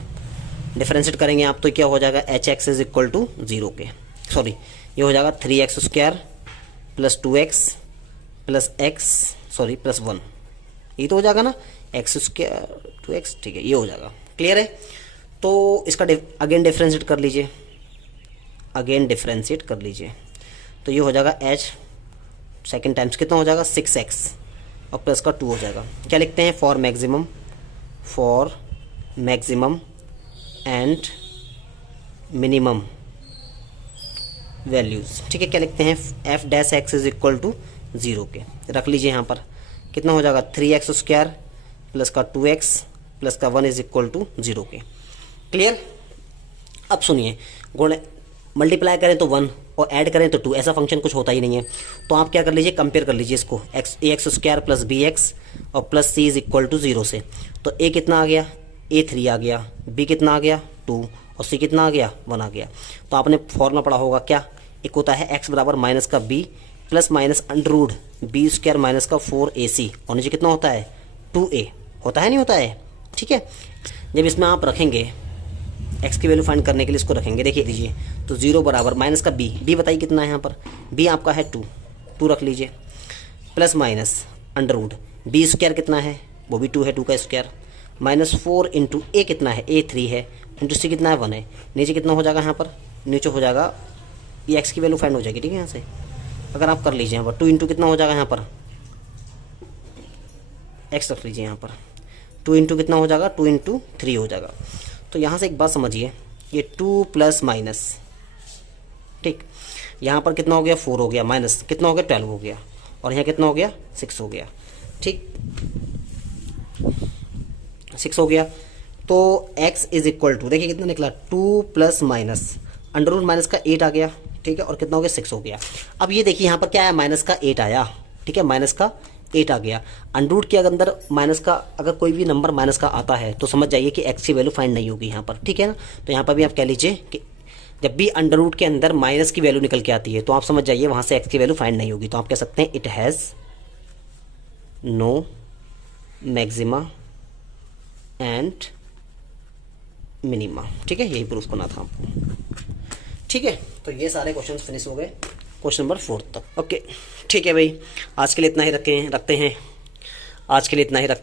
डिफरेंशिएट करेंगे आप तो क्या हो जाएगा, hx इज इक्वल टू 0 के, सॉरी ये हो जाएगा 3x² + 2x + x, सॉरी +1, ये तो हो जाएगा ना, x² 2x, ठीक है, ये हो जाएगा, क्लियर है। तो इसका अगेन डिफरेंशिएट कर लीजिए, तो ये हो जाएगा h सेकेंड टाइम्स कितना हो जाएगा 6x और प्लस का 2 हो जाएगा। क्या लिखते हैं, for maximum and minimum values. ठीक है, क्या लिखते हैं, f dash x is equal to 0 के रख लीजिए। यहाँ पर कितना हो जाएगा 3x² प्लस का 2x प्लस का 1 इज इक्वल टू 0 के। क्लियर। अब सुनिए, गुण मल्टीप्लाई करें तो 1 और ऐड करें तो 2, ऐसा फंक्शन कुछ होता ही नहीं है। तो आप क्या कर लीजिए, कंपेयर कर लीजिए इसको ax² प्लस bx और plus c is equal to 0 से। तो a कितना आ गया, a 3 आ गया, b कितना आ गया 2 और c कितना आ गया 1 आ गया। तो आपने फॉर्मूला पढ़ा होगा, क्या एक होता है x बराबर माइनस का b plus minus under b² minus का 4ac और नीचे कितना होता है 2a होता है, नहीं होता है। ठीक है, जब इसमें आप रखेंगे x की वैल्यू फाइंड करने के लिए इसको रखेंगे, देखिए दीजिए, तो 0 बराबर माइनस का b बताइए कितना है यहाँ पर, b आपका है 2 रख लीजिए, प्लस माइनस अंडर b² कितना है, वो भी 2 है, 2 का स्क्वायर, माइनस 4 इंटू a कितना है, a 3 है, इंटू c कितना है 1 है, नीचे कितना हो जाएगा यहाँ पर, नीचे हो जाएगा ये x की वैल्यू फाइंड हो जाएगी। ठीक है, यहाँ से अगर आप कर लीजिए यहाँ पर 2 इंटू कितना हो जाएगा, यहाँ पर x रख लीजिए, यहाँ पर 2 इंटू कितना हो जाएगा, 2 इंटू 3 हो जाएगा। तो यहाँ से एक बात समझिए, ये 2 प्लस माइनस, ठीक, यहाँ पर कितना हो गया 4 हो गया, माइनस कितना हो गया 12 हो गया, और यहाँ कितना हो गया 6 हो गया। ठीक, 6 हो गया। तो x इज इक्वल टू, देखिए कितना निकला 2 plus minus under root minus का 8 आ गया। ठीक है, और कितना हो गया 6 हो गया। अब ये देखिए यहाँ पर क्या आया, माइनस का 8 आया। ठीक है, माइनस का 8 आ गया। अंडर रूट के अंदर माइनस का अगर कोई भी नंबर माइनस का आता है तो समझ जाइए कि x की वैल्यू फाइंड नहीं होगी यहाँ पर। ठीक है ना, तो यहाँ पर भी आप कह लीजिए कि जब भी अंडर रूट के अंदर माइनस की वैल्यू निकल के आती है तो आप समझ जाइए वहाँ से x की वैल्यू फाइंड नहीं होगी। तो आप कह सकते हैं it has no maxima and minima. ठीक है, यही प्रूफ करना था आपको। ठीक है, तो ये सारे क्वेश्चन फिनिश हो गए क्वेश्चन नंबर 4 तक। ओके, ठीक है भाई, आज के लिए इतना ही रखते हैं आज के लिए इतना ही रखते हैं।